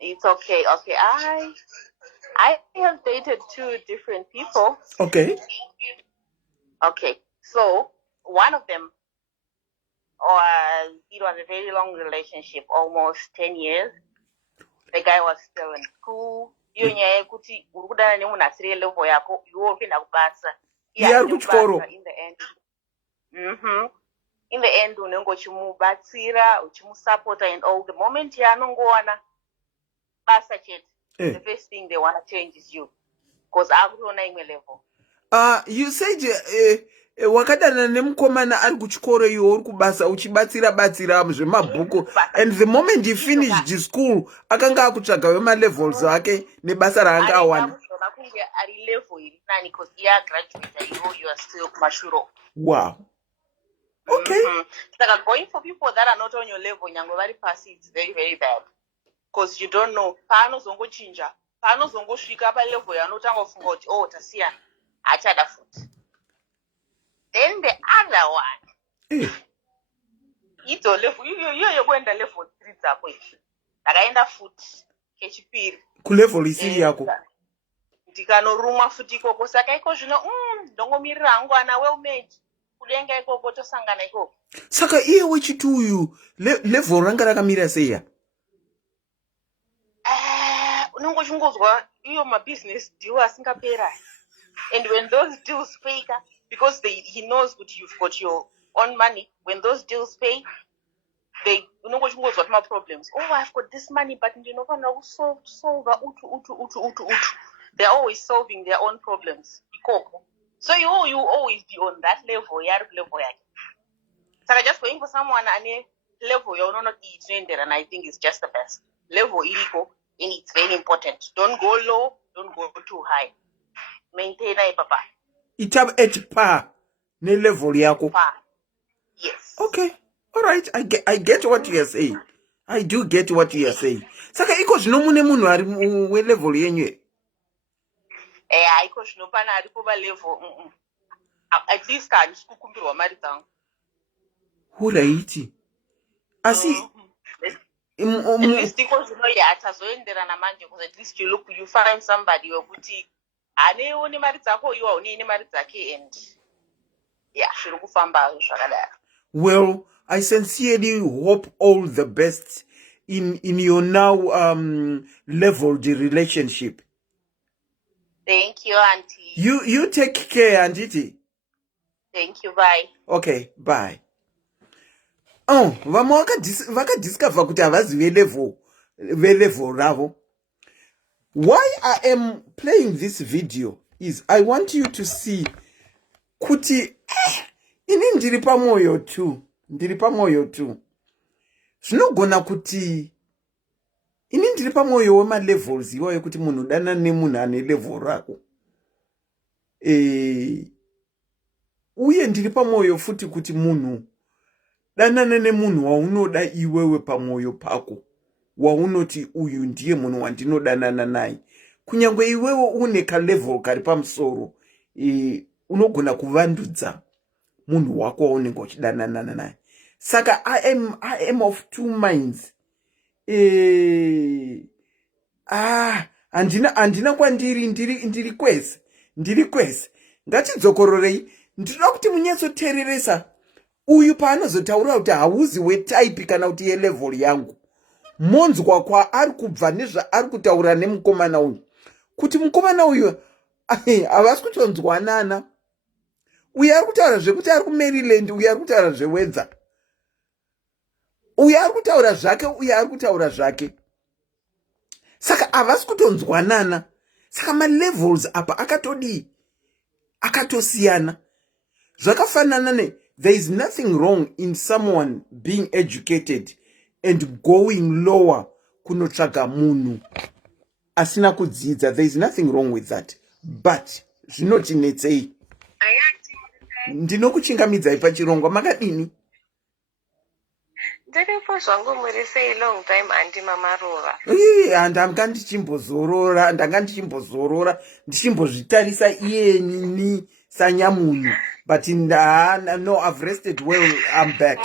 It's okay. I have dated 2 different people. Okay. Okay. So one of them it was a very long relationship, almost 10 years. The guy was still in school. Iyo nyaya yekuti uri kudana nemunhu asiri level yako iwe urikuenda kubasa. In the end. In the end unenge uchimubatsira, uchimusupporta and all. The moment yaanongowana basa chete, the first thing they want to change is you. Because akutoona imwe level. You said wakadana nemukomana ari kuchikoro iwe uri kubasa uchibatsira zvemabhuku, and the moment he finished school akanga akutsvaga vemalevels ake nebasa raanga awana. Kunge ari level iri nani because graduate you are still kumashuro. Wow. Okay. Saka going for people that are not on your level nyango vari pasi, it's very, very bad. Because you don't know paanozongochinja, paanozongosvika palevel yanotanga kufunga kuti tasiyana achada futi. Then the other one, it's a level. You're going to level 3 dzako izvi. Ndakaenda futi kechipiri. Kulevel isiri yako. Ndikanorumwa futi ikoko. Saka iko zvino ndongomirira hangu ana well made. Kudenga ikoko tosangana ikoko. Saka iye wechiti uyu level ranga rakamira sei? Unongochungozwa iyo business deal asingapera. And when those deals pay, because he knows that you've got your own money, when those deals pay, they unongochingozwa my problems. Oh, I've got this money, but you know, solve utu. They're always solving their own problems. So you always be on that level, So I just going for someone and level you're not eating there, and I think it's just the best. Level illegal, and it's very important. Don't go low, don't go too high. Maintain a papa. It's up at par. Ne level yako. Par. Yes. Okay. All right. I get what you are saying. I do get what you are saying. Saka iko zinomune munu ari we level yenye. Iko zinopana ari kuba level. At least I just kukumbirwa mari zangu. Huraiti. Asi at least iko zvinoyata zoenderana manje, because at least you find somebody wekuti aneone mari dzako iwa uneine mari dzake, and zviri kufamba zvakadaro. Well, I sincerely hope all the best in your now leveled relationship. Thank you, Auntie. You take care, Auntie. Thank you, bye. Okay, bye. Oh, vamwe vakadiscover kuti havazive level ravo. Why I am playing this video is I want you to see kuti ini ndiri pamoyo tu. Zvinogona kuti ini ndiri pamoyo wema levels iwayo kuti munhu dana nemunhu ane level rako. Uye ndiri pamoyo futi kuti munhu danana nemunhu waunoda iwewe pamoyo pako. Waunoti uyu ndiye munhu wandinodanana naye. Kunyangwe iwewe une ka level kari pamusoro, unogona kuvandudza munhu wako waunenge uchidanana naye. Saka I am of two minds. Andina kwandiri ndiri kwese. Ngatidzokororei. Ndinoda kuti munyatsoteereresa uyu paanozotaura kuti hauzi wetype kana kuti yelevel yangu. Monzwa kwa ari kubva nezvaari kutaura nemukomana uyu. Kuti mukomana uyu havasi kutonzwanana. Uyu ari kutaura zvekuti ari kuMaryland, uyu ari kutaura zveweather. Uyu ari kutaura zvake, uyu ari kutaura zvake. Saka havasi kutonzwanana. Saka malevels apa akatosiyana. Zvakafanana ne, there is nothing wrong in someone being educated and going lower kunotsvaga munhu asina kudzidza. There is nothing wrong with that. But zvinotinetsei. Ndinokuchingamidzai pachirongwa makadini? Ndiripo zvangu muri sei long time andi mamaruva. Ndanga ndichimbozorora ndichimbozvitarisa iyenini sanyamunhu. But no, I've rested well, I'm back.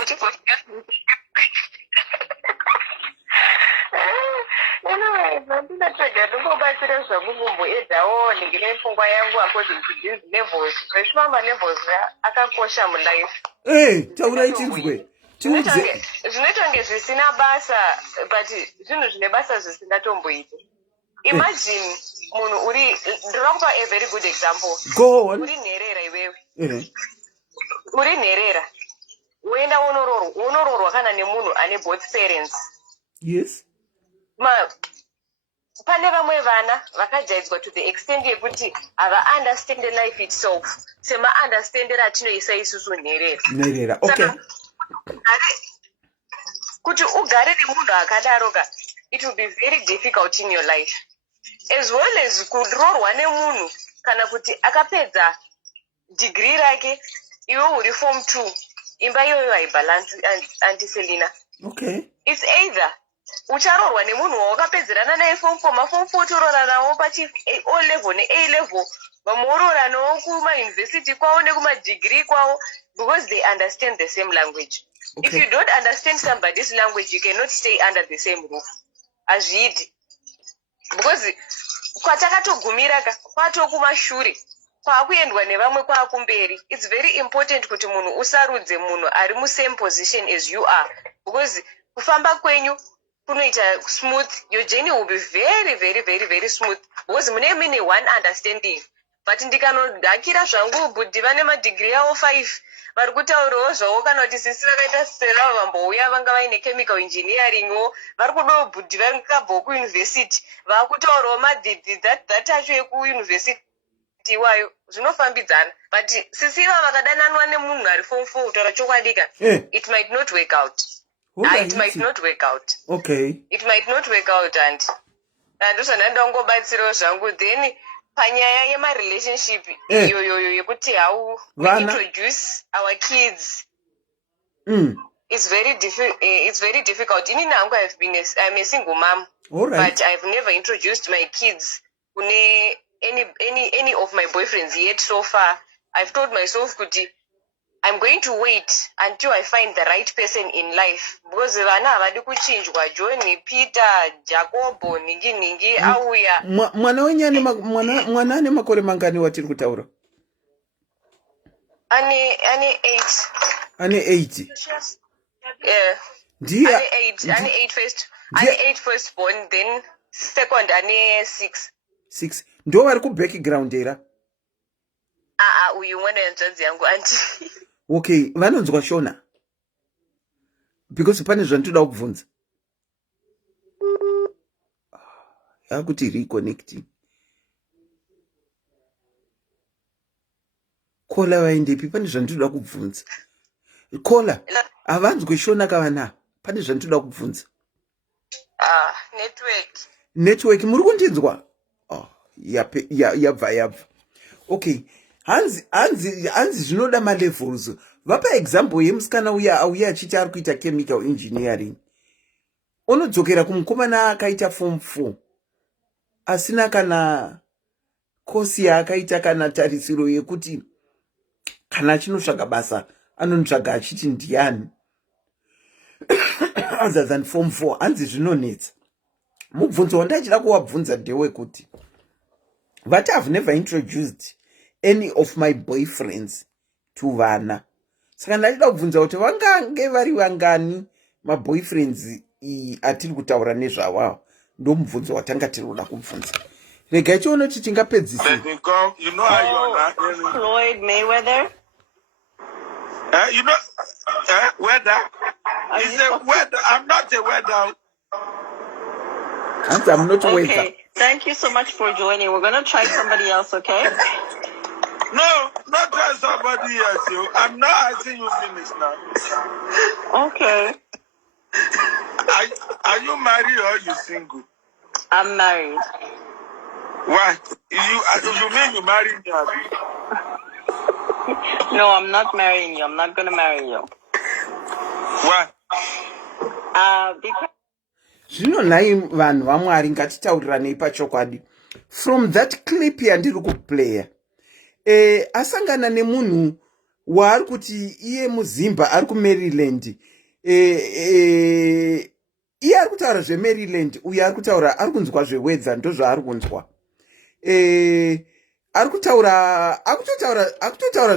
Hey, taurai chinzwe. Zvinoita kunge zvisina basa, but zvinhu zvine basa zvisingatomboita. Imagine munhu uri, ndinokupa a very good example. Go on. Uri nherera iwewe. Uri nherera. Uenda unororwa kana nemunhu ane both parents. Yes. Pane vamwe vana vakajaidzwa to the extent yekuti hava understand life itself. Sema understand ratinoisa isusu nherera. Okay. Kuti ugare nemunhu akadaroka, it will be very difficult in your life. As well as kudororwa nemunhu kana kuti akapedza degree rake, iwe uri form 2, imba iyoyo haibalance, Auntie Selina. Okay. It's either ucharorwa nemunhu wawakapedzerana naye form 4, maform 4 torora nawo pachi O level ne-A level, vamorora nawo kuma-university kwawo nekuma-degree kwawo, because they understand the same language. Okay. If you don't understand somebody's language, you cannot stay under the same roof. Azvidi. Because kwatakatogumira kwatokumashure, kwakuendwa nevamwe kwakumberi. It's very important kuti munhu usarudze munhu ari musame position as you are. Because kufamba kwenyu kunoita smooth, your journey will be very, very, very, very smooth. Because mune one understanding. But ndikanodhakira zvangu budhi vane madegree yawo 5, vari kutaurawo zvavo kana kuti sisi vakaita sera vambouya vanga vaine chemical engineeringwo vari kudobhudhi vakabvawo kuyunivhesiti vakutaurawo madzidzi that acho ekuyunivhesiti iwayo zvinofambidzana but sisi iva vakadananwa nemunhu ari form 4 kutaura chokwadika it might not work out. It might not work out. Okay. It might not work out and ndozvandaida kungobatsirawo zvangu then panyaya yemarelationship iyoyoyo yekuti how we introduce our kids it's very difficult. Inini hangu I'm a single mom. Right. But I've never introduced my kids kune any of my boyfriends yet so far. I've told myself kuti I'm going to wait until I find the right person in life because vana havadi kuchinjwa John, Peter, Jacobo ningi auya. Mwana wenyani mwana ane makore mangani watiri kutaura? Ane 8. Ane 8. Yeah. Ndiye ane 8 first born, then second ane 6. Ndo vari ku background era? Uyu mwana yanzvanzi yangu anti. Okay, vanonzwa Shona. Because pane zvantoda kubvunza. Yakuti reconnecting. Kola vaendepi pane zvantoda kubvunza. Kola, avanzwe Shona kavana. Pane zvantoda kubvunza. Network muri kundinzwa? Yabva. Okay. Hanzi zvinoda malevels. Vapa example yemusikana uya auya achiti ari kuita chemical engineering. Unodzokera kumukomana akaita form 4. Asina kana kosi yaakaita kana tarisiro yekuti kana achinotsvaga basa anotsvaga achiti ndiani. Other than form 4 hanzi zvinonetsa. Mubvunzo wandachida kuvabvunza ndewekuti but I've never introduced any of my boyfriends to vana. Saka ndachida kubvunza kuti vangange vari vangani maboyfriends atiri kutaura nezvavo. Ndo mubvunzo watanga tiri kuda kubvunza. Regai tione kuti tingapedzisa. You know how you're Floyd Mayweather. You know weather. Is a weather. I'm not a weather. I'm not a weather. Okay. Thank you so much for joining. We're gonna try somebody else, okay? No, not try somebody else. I'm not asking you finish now. Okay. Are you married or you single? I'm married. Why? You mean you married me? No, I'm not marrying you. I'm not gonna marry you. Why? Because Zvino nai vanhu vaMwari ngatitaurirane pachokwadi. From that clip yandiri kuplaya. Asangana nemunhu waari kuti iye muzimba ari kuMaryland. Iye ari kutaura zveMaryland, uye ari kutaura ari kunzwa zveweather ndo zvaari kunzwa. Ari kutotaura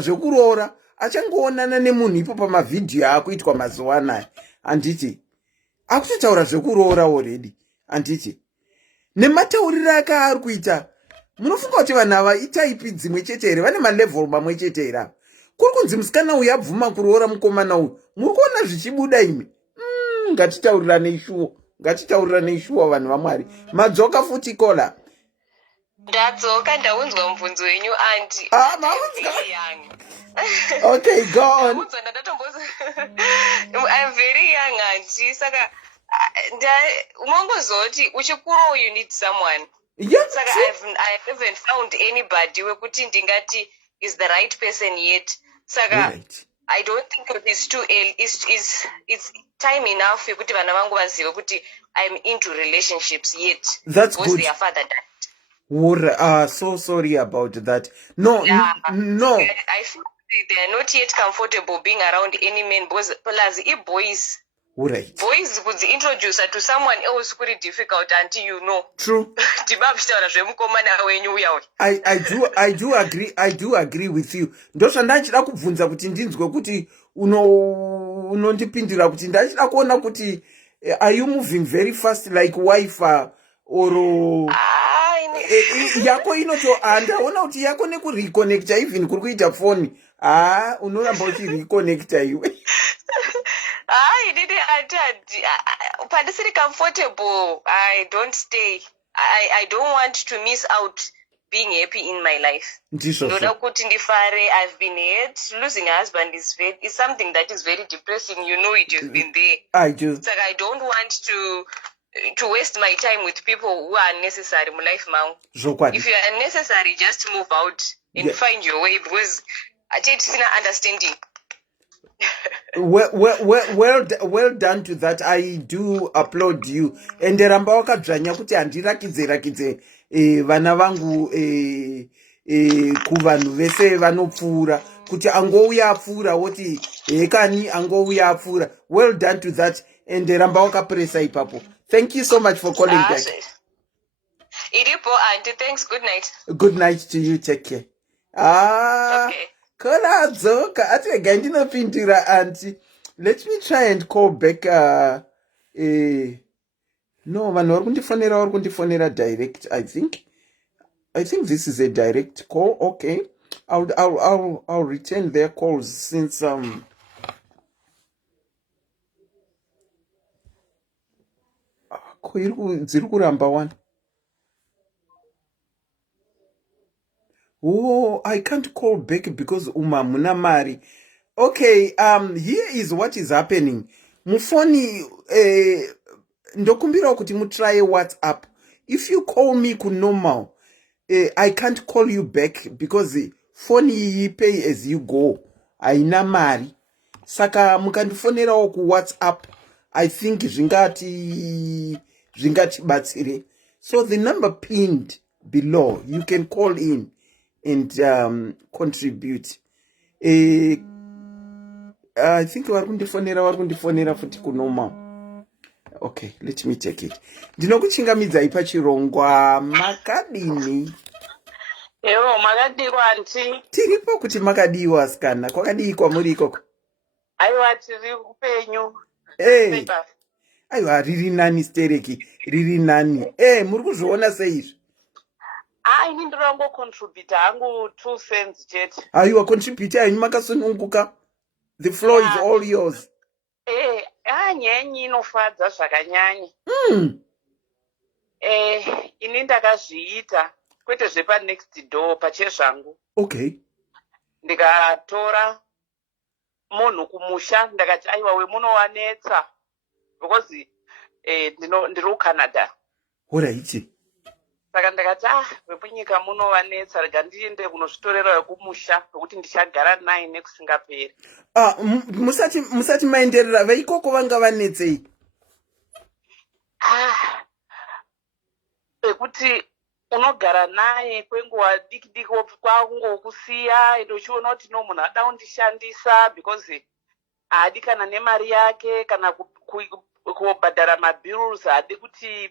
zvekuroora, achangoonana nemunhu ipo pamavidhiyo akuitwa mazuva anaya. Anditi akutotaura zvekuroora already. Anditi nematauriro ake ari kuita, munofunga kuti vanhu ava itaipi dzimwe chete here, vane malevel mamwe chete here? Kuri kunzi musikana uyu abvuma kuroora mukomana uyu, muri kuona zvichibuda imi? Ngatitaurirane ishuwa vanhu vaMwari. Madzoka futi Kola. Ndadzoka ndaunzwa mubvunzo wenyu anti. Okay, go on. I'm very young auntie. Saka umongozoti uchikuro you need someone. Yeah. Saka I haven't found anybody wekuti ndingati is the right person yet. Saka Right. I don't think it's too early. It's time enough yekuti vana vangu vazive kuti I'm into relationships yet. That's because good. their father died. So sorry about that. No. I feel they are not yet comfortable being around any men because plus boys. Right. Boys could introduce her to someone else could be difficult until you know. True. I do agree with you. Ndosha ndachida kubvunza kuti ndinzwe kuti unondipindira kuti ndachida kuona kuti are you moving very fast like wife or yako inoto andaona kuti yako nekureconnecta even kuri kuita foni unoramba uchireconnecta iwe. Inini pandisiri comfortable I don't stay. I don't want to miss out being happy in my life. Ndoda kuti ndifare. I've been hurt. Losing a husband is something that is very depressing. You know it. You've been there. I do. It's like I don't want to waste my time with people who are unnecessary in life now. If you are unnecessary, just move out and find your way, because I just not understanding. Well done to that. I do applaud you. And ramba wakadzvanya kuti handirakidze vana vangu kuvanhu vese vanopfuura kuti angouya apfuura woti hekani angouya apfuura. Well done to that. And ramba wakapresa ipapo. Thank you so much for calling back. Iripo, auntie. Thanks. Good night. Good night to you. Take care. Okay. Kola dzoka atega ndinopindira auntie. Let me try and call back. No, vanhu vari kundifonera direct. I think this is a direct call. Okay, I'll return their calls since dziri kuramba one. Oh, I can't call back because muna mari. Okay, here is what is happening. Mufoni ndokumbira kuti mutry WhatsApp. If you call me kunormal, I can't call you back because phone iyi pay as you go. Aina mari. Saka mukandifonerawo ku WhatsApp. I think zvingati batsire. So the number pinned below, you can call in and contribute. I think vari kundifonera futi kunormal. Okay, let me take it. Ndinokuchingamidzai pachirongwa makadini. Ewo makadiwa anti. Tiripo kuti makadiwa asikana. Kwakadii kwamuri ikoko? Aiwa tiri kupenyu. Aiwa riri nani stereki. Riri nani. Muri kuzviona seizvi? Ini ndirango contribute hangu 2 cents chete. Aiwa contribute yanyu makasununguka. The floor is all yours. Nyenyi inofadza zvakanyanya. Ini ndakazviita kwete zvepa next door pachezvangu. Okay. Ndikatora munhu kumusha ndakati aiwa we munowanetsa because ndiri kuCanada. Alright. Saka ndakati wemunyika munovanetsa rega ndiende kunozvitorera wekumusha nokuti ndichagara naye nekusingaperi. Musati maenderera veikoko vanga vanetsei? Ekuti unogara naye kwenguva diki diki kwakungokusiya ende uchiona kuti no munhu ada kundishandisa because haadi kana nemari yake kana kubhadhara mabills, haadi kuti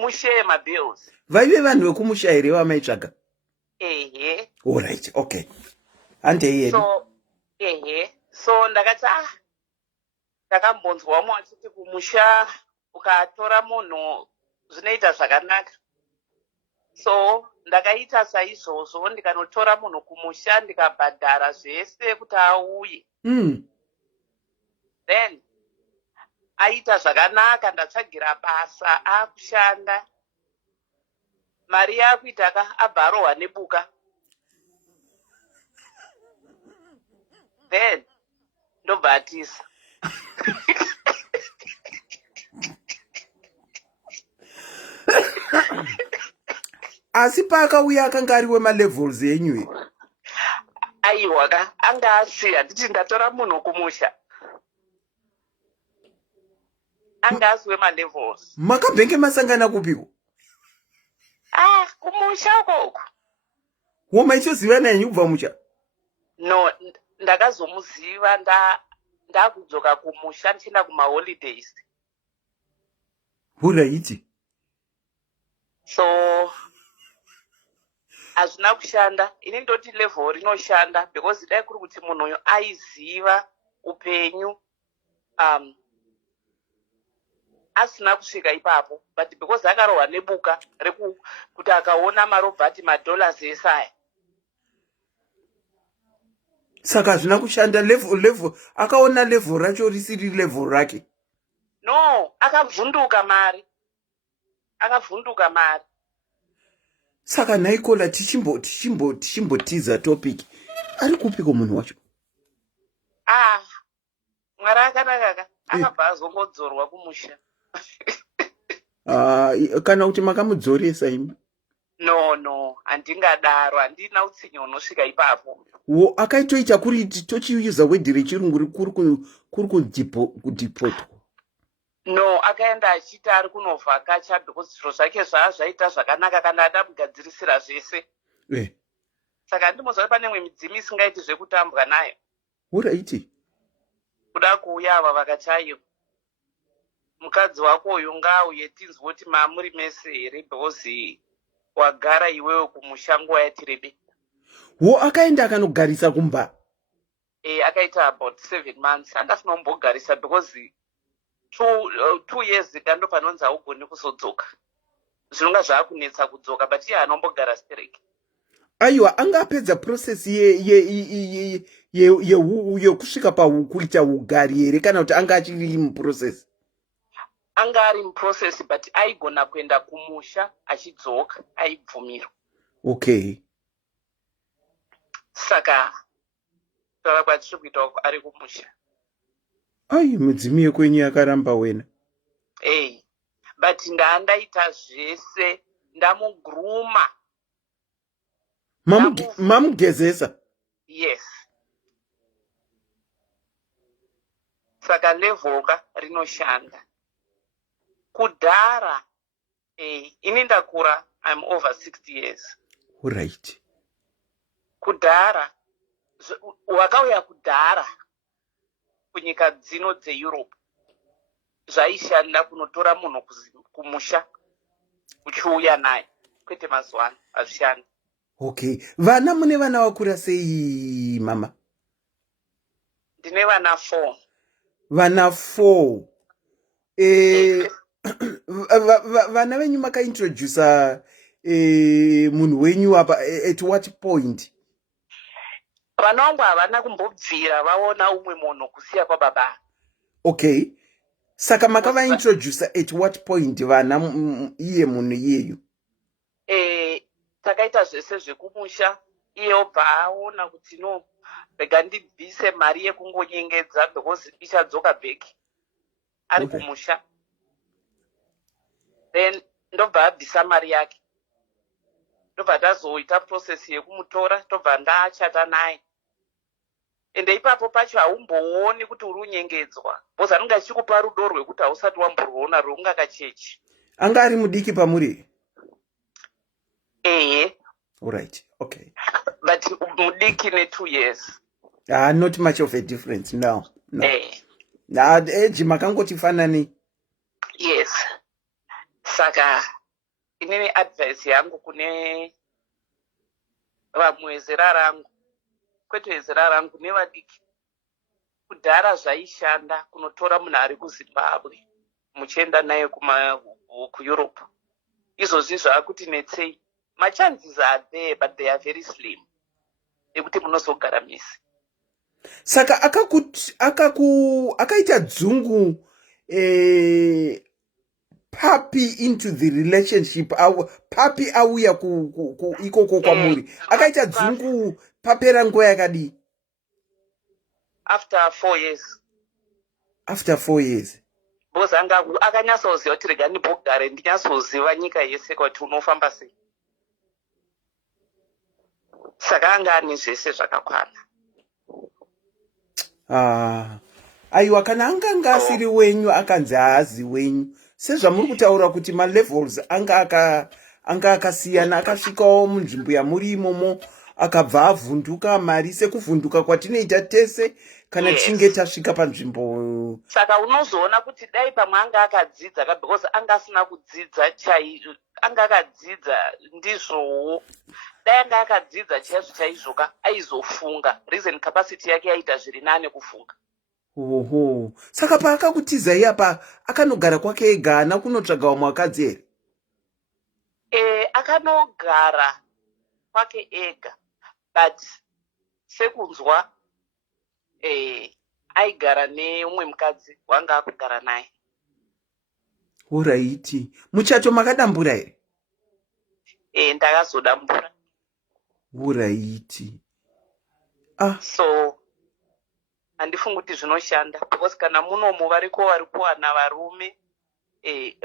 mushare mabills. Vaive vanhu vekumusha here vamaitsvaga? Alright, okay. Handei here. So ndakati ndakambonzwawo achiti kumusha ukatora munhu zvinoita zvakanaka. So ndakaita saizvozvo ndikanotora munhu kumusha ndikabhadhara zvese kuti auye. Then aita zvakanaka, ndatsvagira basa akushanda. Mari yakuita abva arohwa nebuka. Then ndobva atiza. Asi paakauya akanga ari wemalevels enyu. Aiwa anga asiya nditi ndatora munhu kumusha. Anga asi wemalevels. Makabhenge masangana kupiko? Kumusha koko. Womaichoziva naye kubva musha? No, ndakazomuziva ndakudzoka kumusha ndichienda kumaholidays. Alright. So hazvina kushanda. Ini ndoti level rinoshanda because dai kuri kuti munhu uyu aiziva upenyu, asina kusvika ipapo, but because akarohwa nebuka kuti akaona marobhati madollars esaya. Saka hazvina kushanda level akaona level racho risiri level rake. No, akavhunduka mari. Saka naikola tichimbotiza topic. Ari kupiko munhu wacho? Mwari akanaka akabva azongodzorwa kumusha. Kana kuti makamudzoresa imi? No, handingadaro, handina utsinye unosvika ipapo. Akaitoita kuri tochiuza wedhi rechirungu kuri kudipotwa. No, akaenda achiti ari kunovhakacha because zviro zvake zvaita zvakanaka kana ada kugadzirisira zvese. Saka ndimozva pane imwe midzimu isingaiti zvekutambwa nayo. Uraiti? Kuda kuuya ava vakachayo. Mukadzi wako uyu ngauye tinzwe kuti mamuri mese here because wagara iwewe kumusha nguva yatirebe. Akaenda akanogarisa kumba? Akaita about 7 months. Angasina kumbogarisa because 2 years ndo panonzi haugoni kuzodzoka. Zvinonga zvaakunetsa kudzoka, but iye anombogara stereki. Aiwa, anga apedza process yekusvika pakuita ugari here kana kuti anga achiri muprocess? Anga ari muprocess, but aigona kuenda kumusha achidzoka, aibvumirwa. Okay. Saka taura kwatiri kuita ari kumusha. Midzimu yekwenyu yakaramba wena. But ndaita zvese, ndamuguruma. Mamugezesa? Yes. Saka levoka rinoshanda. Kudhara, ini ndakura, I'm over 60 years. Right. Kudhara, wakauya kudhara kunyika dzino dzeEurope. Zvaishanda kunotora munhu kumusha, uchiuya naye. Kwete mazuva ano, hazvishandi. Okay. Vana mune vana wakura sei mama? Ndine vana 4. Vana 4. Vana venyu makaintrodusa munhu wenyu apa at what point? Vana vangu havana kumbobvira vaona umwe munhu kusiya kwababa. Okay. Saka makavaintrodusa at what point vana iye munhu iyeyu? Takaita zvese zvekumusha, iye obva aona kuti no, rega ndibvise mari yekungonyengedza because ichadzoka bheki ari kumusha. Then ndobva abvisa mari yake. Ndobva tazoita process yekumutora, ndobva ndaachata naye. Ende ipapo pacho haumbooni kuti uri unyengedzwa. Because anenge achikupa rudo rwekuti hausati wamborwona rwungakachechi. Anga ari mudiki pamuri? Alright, okay. But mudiki ne 2 years. Not much of a difference, no. Age makangotifanani. Yes. Saka, inini advice yangu kune vamwe zera rangu. Kwete zera rangu nevadiki. Kudhara zvaishanda kunotora munhu ari kuZimbabwe. Muchienda naye kuEurope. Izvozvi zvaakuti netsei. My chances are there, but they are very slim. Ekuti munozogara misi. Saka akaita dzungu papi into the relationship. Papi auya ikoko kwamuri. Akaita dzungu papera nguva yakadi? After 4 years. After 4 years. Because akanyatsoziva kuti rega ndibogare ndinyatsoziva nyika yese kuti unofamba sei. Saka anga ane zvese zvakakwana. Aiwa, kana anga asiri wenyu akanzi haazi wenyu, sezvamuri kutaura kuti malevels anga akasiyana, akasvikawo munzvimbo yamuri imomo akabva avhunduka. Mari sekuvhunduka kwatinoita tese kana tichinge tasvika panzvimbo. Saka unozoona kuti dai pamwe anga akadzidza because anga asina kudzidza chaizvo, anga akadzidza ndizvowo. Dai anga akadzidza chaizvo aizofunga. Reason capacity yake yaita zviri nane kufunga. Oho. Saka paakakutizai apa akanogara kwake ega haana kunotsvaga wamwe wakadzi here? Akanogara kwake ega, but sekunzwa aigara neumwe mukadzi wanga akugara naye. Uraiti. Muchato makadambura here? Ndakazodambura. Uraiti. So handifungi kuti zvinoshanda, because kana munomo variko vari kuwana varume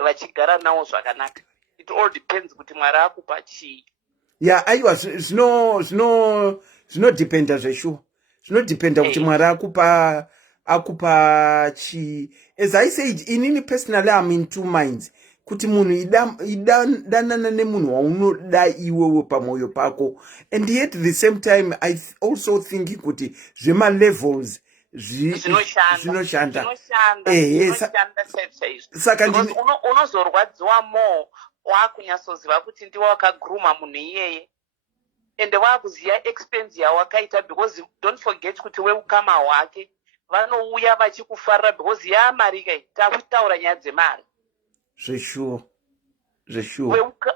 vachigara nawo zvakanaka. It all depends kuti Mwari akupa chii. Ya aiwa zvinodependa zveshuwa. Zvinodependa kuti Mwari akupa chii. As I said, inini personally I'm in two minds. Kuti munhu idanana nemunhu waunoda iwewe pamoyo pako. And yet at the same time I also think kuti zvema levels zvinoshanda. Saka unozorwadziwa more wakunyatsoziva kuti ndiwe wakaguruma munhu iyeye, ende wakuziva expense yawakaita, because don't forget kuti weukama hwake vanouya vachikufarira because yamari kai takutaura nyaya dzemari. Zveshuwa.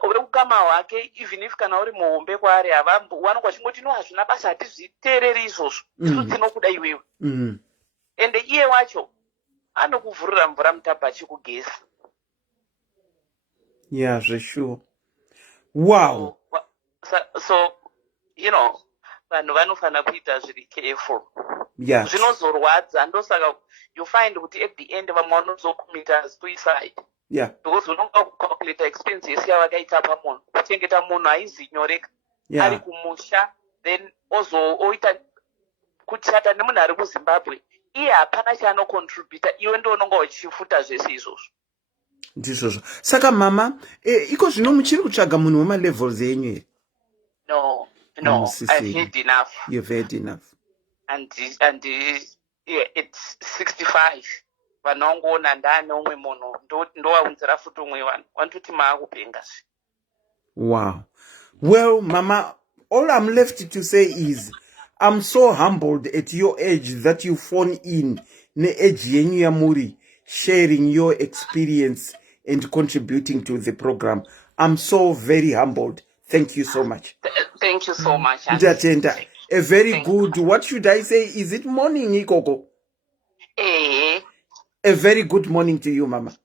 Weukama hwake, even if kana uri muhombe kwaari vanonga chingoti no hazvina basa hatizviteereri izvozvo, tino tinokuda iwewe. Ende iye wacho anokuvhurira mvura mutabha achikugeza. Yeah, zveshuwa. Wow. So vanhu vanofana kuita zviri careful. Yeah. Zvinozorwadza, ndosaka you find kuti at the end vamwe vanozocommita suicide. Yeah. Because unonga kucalculate expense yese yavakaita pamunhu. Kuchengeta munhu haizi nyoreka. Yeah. Ari kumusha, then oita kuchata nemunhu ari kuZimbabwe. Iye hapana chaanocontributa, iwe ndo unonga uchifuta zvese izvozvo. Ndizvozvo. Saka mama, iko zvino muchiri kutsvaga munhu wemalevels enyu here? No, I've had enough. You've had enough. And yeah, it's 65. Vanongoona ndane umwe munhu ndowaunzira futi umwe vanhu vanototi maakupenga. Wow. Well, mama, all I'm left to say is I'm so humbled at your age that you phone in ne age yenyu yamuri, sharing your experience and contributing to the program. I'm so very humbled. Thank you so much. Thank you so much. Ndatenda. A very good, what should I say? Is it morning, Ikoko? A very good morning to you, mama.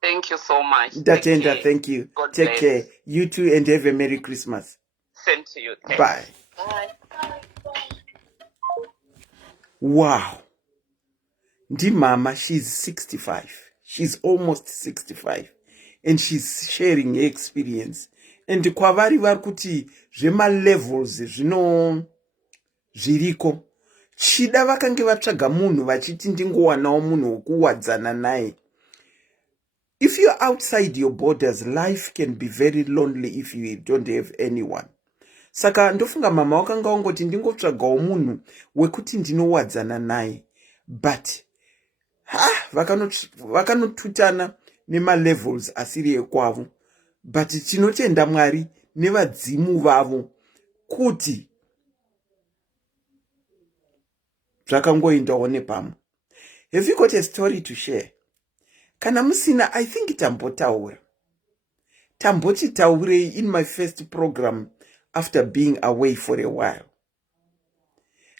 Thank you so much. Ndatenda, thank you. God Take bless. care. You too, and have a Merry Christmas. Same to you. Thanks. Bye. Wow. Ndi mama, she's 65. She's almost 65. And she's sharing her experience. And kwavari vari kuti zvema levels zviriko. Chida vakange vatsvaga munhu vachiti ndingowanawo munhu wokuwadzana naye. If you're outside your borders, life can be very lonely if you don't have anyone. Saka ndofunga mama wakanga wangoti ndingotsvagawo munhu wekuti ndinowadzana naye. But vakanotutana nemalevels asiri ekwavo. But tinotenda Mwari nevadzimu vavo kuti zvakangoendawo nepamwe. Have you got a story to share? Kana musina, I think tambotaura. Tambotitaurei in my first program after being away for a while.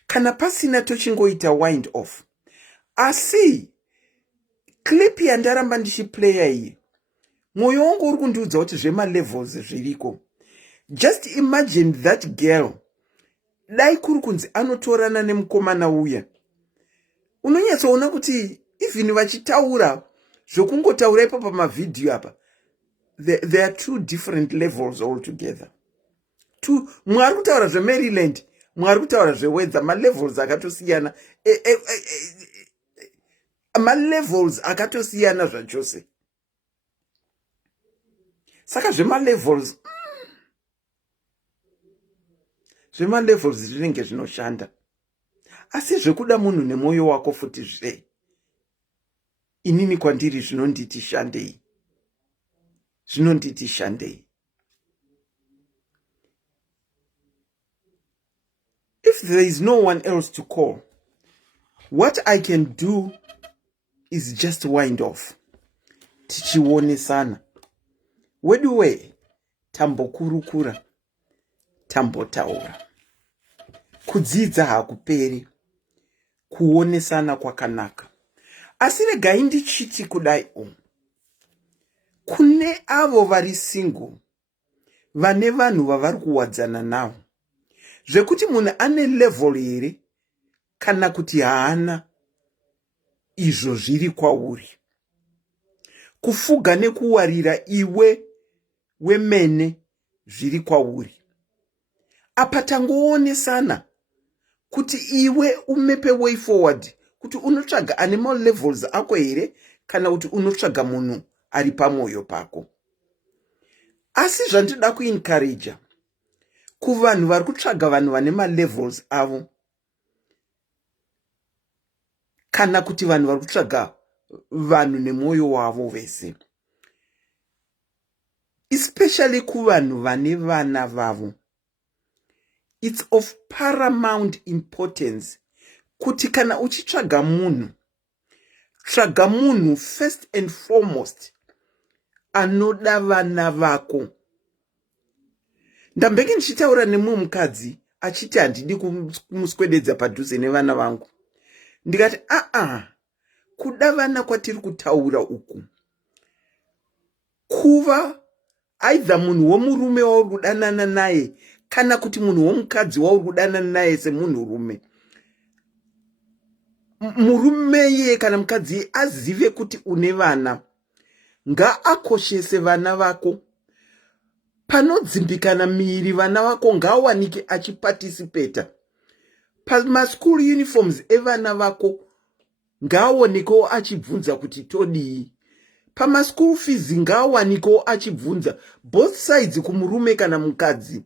Kana pasina tochingoita wind off. Asi, clip yandaramba ndichiplaya iyi. Moyo wangu uri kundiudza kuti zvema levels zviriko. Just imagine that girl. Dai kuri kunzi anotorana nemukomana uya. Unonyatsoona kuti even vachitaura zvokungotaura ipo pamavidhiyo apa. There are two different levels altogether. Mwari kutaura zveMaryland, mwari kutaura zveweather, malevels akatosiyana. Malevels akatosiyana zvachose. Saka zvemalevels zvinenge zvinoshanda. Asi zvekuda munhu nemoyo wako futi zve. Inini kwandiri zvinonditi shandei. Zvinonditi shandei. If there is no one else to call, What I can do is just wind off. Tichionesana. Weduwe tambokurukura, tambotaura. Kudzidza hakuperi, kuonesana kwakanaka. Asi regai ndichiti kudai kune avo vari single, vane vanhu vavari kuwadzana navo, zvekuti munhu ane level here kana kuti haana, izvo zviri kwauri. Kufuga nekuwarira iwe wemene zviri kwauri. Apa tangoonesana kuti iwe umepe way forward, kuti unotsvaga animal levels ako here kana kuti unotsvaga munhu ari pamwoyo pako. Asi zvandinoda kuencourage kuvanhu vari kutsvaga vanhu vane malevels avo, kana kuti vanhu vari kutsvaga vanhu nemwoyo wavo vese, especially kuvanhu vane vana vavo. It's of paramount importance kuti kana uchitsvaga munhu, tsvaga munhu first and foremost anoda vana vako. Ndambenge ndichitaura nemumwe mukadzi achiti handidi kumuswededza padhuze nevana vangu. Ndikati kuda vana kwatiri kutaura uku, kuva aidha munhu womurume wauri kudanana naye kana kuti munhu womukadzi wauri kudanana naye semunhu rume. Murume ye kana mukadzi azive kuti une vana, ngaakoshese vana vako. Panodzimbikana miri vana vako ngaawanike achiparticipata. Pamaschool uniforms evana vako ngaawanikewo achibvunza kuti todii. Pamaschool fees ngaawanikewo achibvunza. Both sides, kumurume kana mukadzi.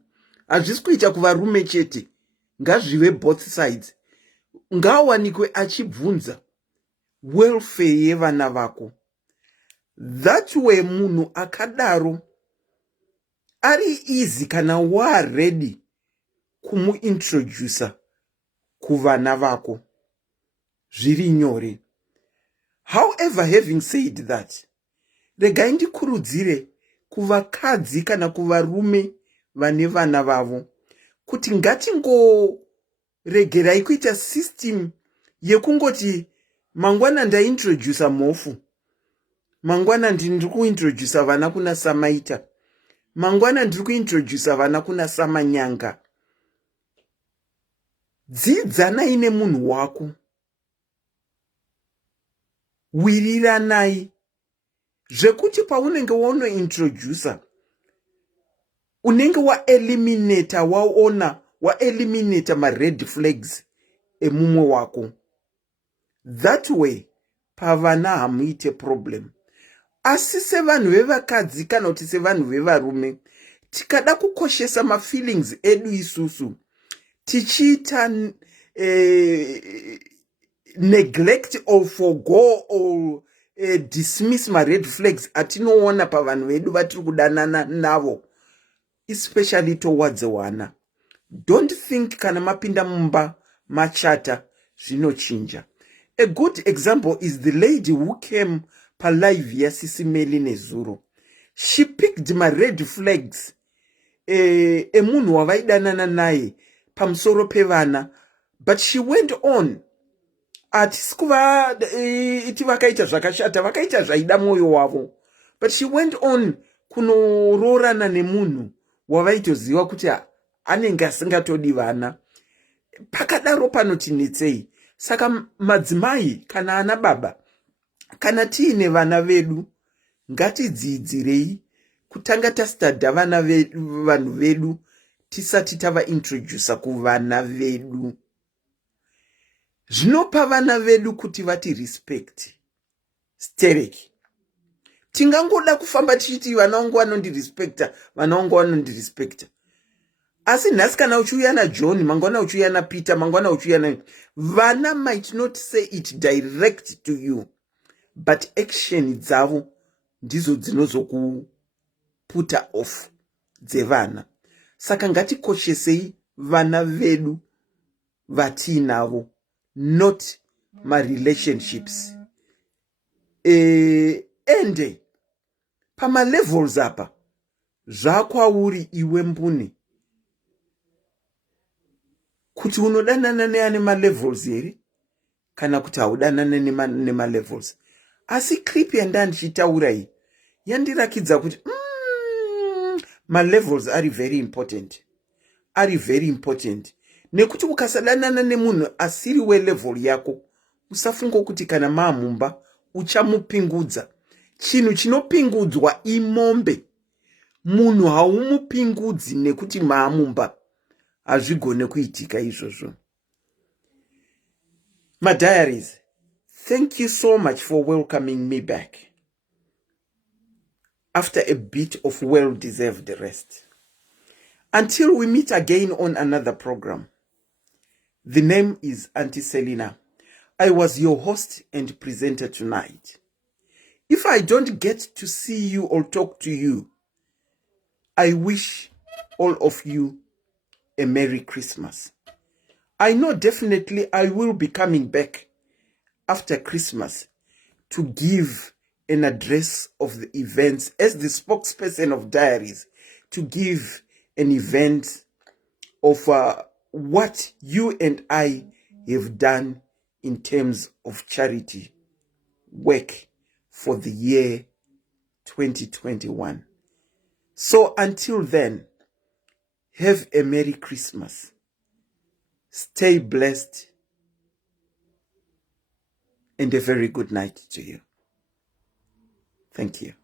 Hazvisi kuita kuvarume chete, ngazvive both sides. Ngaawanikwe achibvunza welfare yevana vako. That way munhu akadaro ari easy kana ready kumuintroducer kuvana vako. Zviri nyore. However, having said that, regai ndikurudzire kuvakadzi kana kuvarume vane vana vavo kuti ngatingoregerai kuita system yekungoti mangwana ndaintroduce mofu, mangwana ndiri kuintroduce vana kuna Samaita, mangwana ndiri kuintroduce vana kuna Samanyanga. Dzidzanai nemunhu wako, wiriranai, zvekuti paunenge waunointroducer unenge waeliminata, waeliminata ma-red flags emumwe wako. That way pavana hamuite problem. Asi sevanhu vevakadzi kana kuti sevanhu vevarume, tikada kukoshesa ma-feelings edu isusu, tichiita neglect or forgo or dismiss ma-red flags atinoona pavanhu vedu vatiri kudanana navo, especially towards wana. Don't think kana mapinda mumba machata zvinochinja. A good example is the lady who came palive yasisimeli nezuro. She picked my red flags emunhu wavaidanana naye pamusoro pevana, but she went on atisikuva iti vakaita zvakashata, vakaita zvaida mwoyo wavo, but she went on kunororana nemunhu wavaitoziva kuti anenge asingatodi vana. Pakadaro panotinetsei. Saka madzimai kana ana baba, kana tiine vana vedu, ngatidzidzirei kutanga tastadha vanhu vedu tisati tava introduce kuvana vedu. Zvinopa vana vedu kuti vati respect. Stereki. Tingangoda kufamba tichiti vana vangu vanondirespecta, vana vangu vanondirespecta. Asi nhasi kana uchiuya naJohn, mangwana uchiuya naPeter, mangwana uchiuya na vana might not say it direct to you, but action dzavo ndizo dzinozokuputa off dzevana. Saka ngatikoshesei vana vedu vatinavo, not ma-relationships. Ende pama-levels apa zvakwauri iwe mbune kuti unodanana neane ma-levels here kana kuti haudanane nema-levels. Asi clip yandandichitaura iyi yandirakidza kuti ma-levels are very important. Ari very important. Nekuti ukasadanana nemunhu asiri we-level yako, usafunga kuti kana maamumba uchamupingudza. Chinhu chinopingudzwa imombe. Munhu haumupingudzi nekuti maamumba. Hazvigone kuitika izvozvo. My diaries, thank you so much for welcoming me back after a bit of well-deserved rest. Until we meet again on another program, the name is Auntie Selina. I was your host and presenter tonight. If I don't get to see you or talk to you, I wish all of you a Merry Christmas. I know definitely I will be coming back after Christmas to give an address of the events as the spokesperson of Diaries, to give an event of what you and I have done in terms of charity work for the year 2021. So until then, have a Merry Christmas. Stay blessed and a very good night to you. Thank you.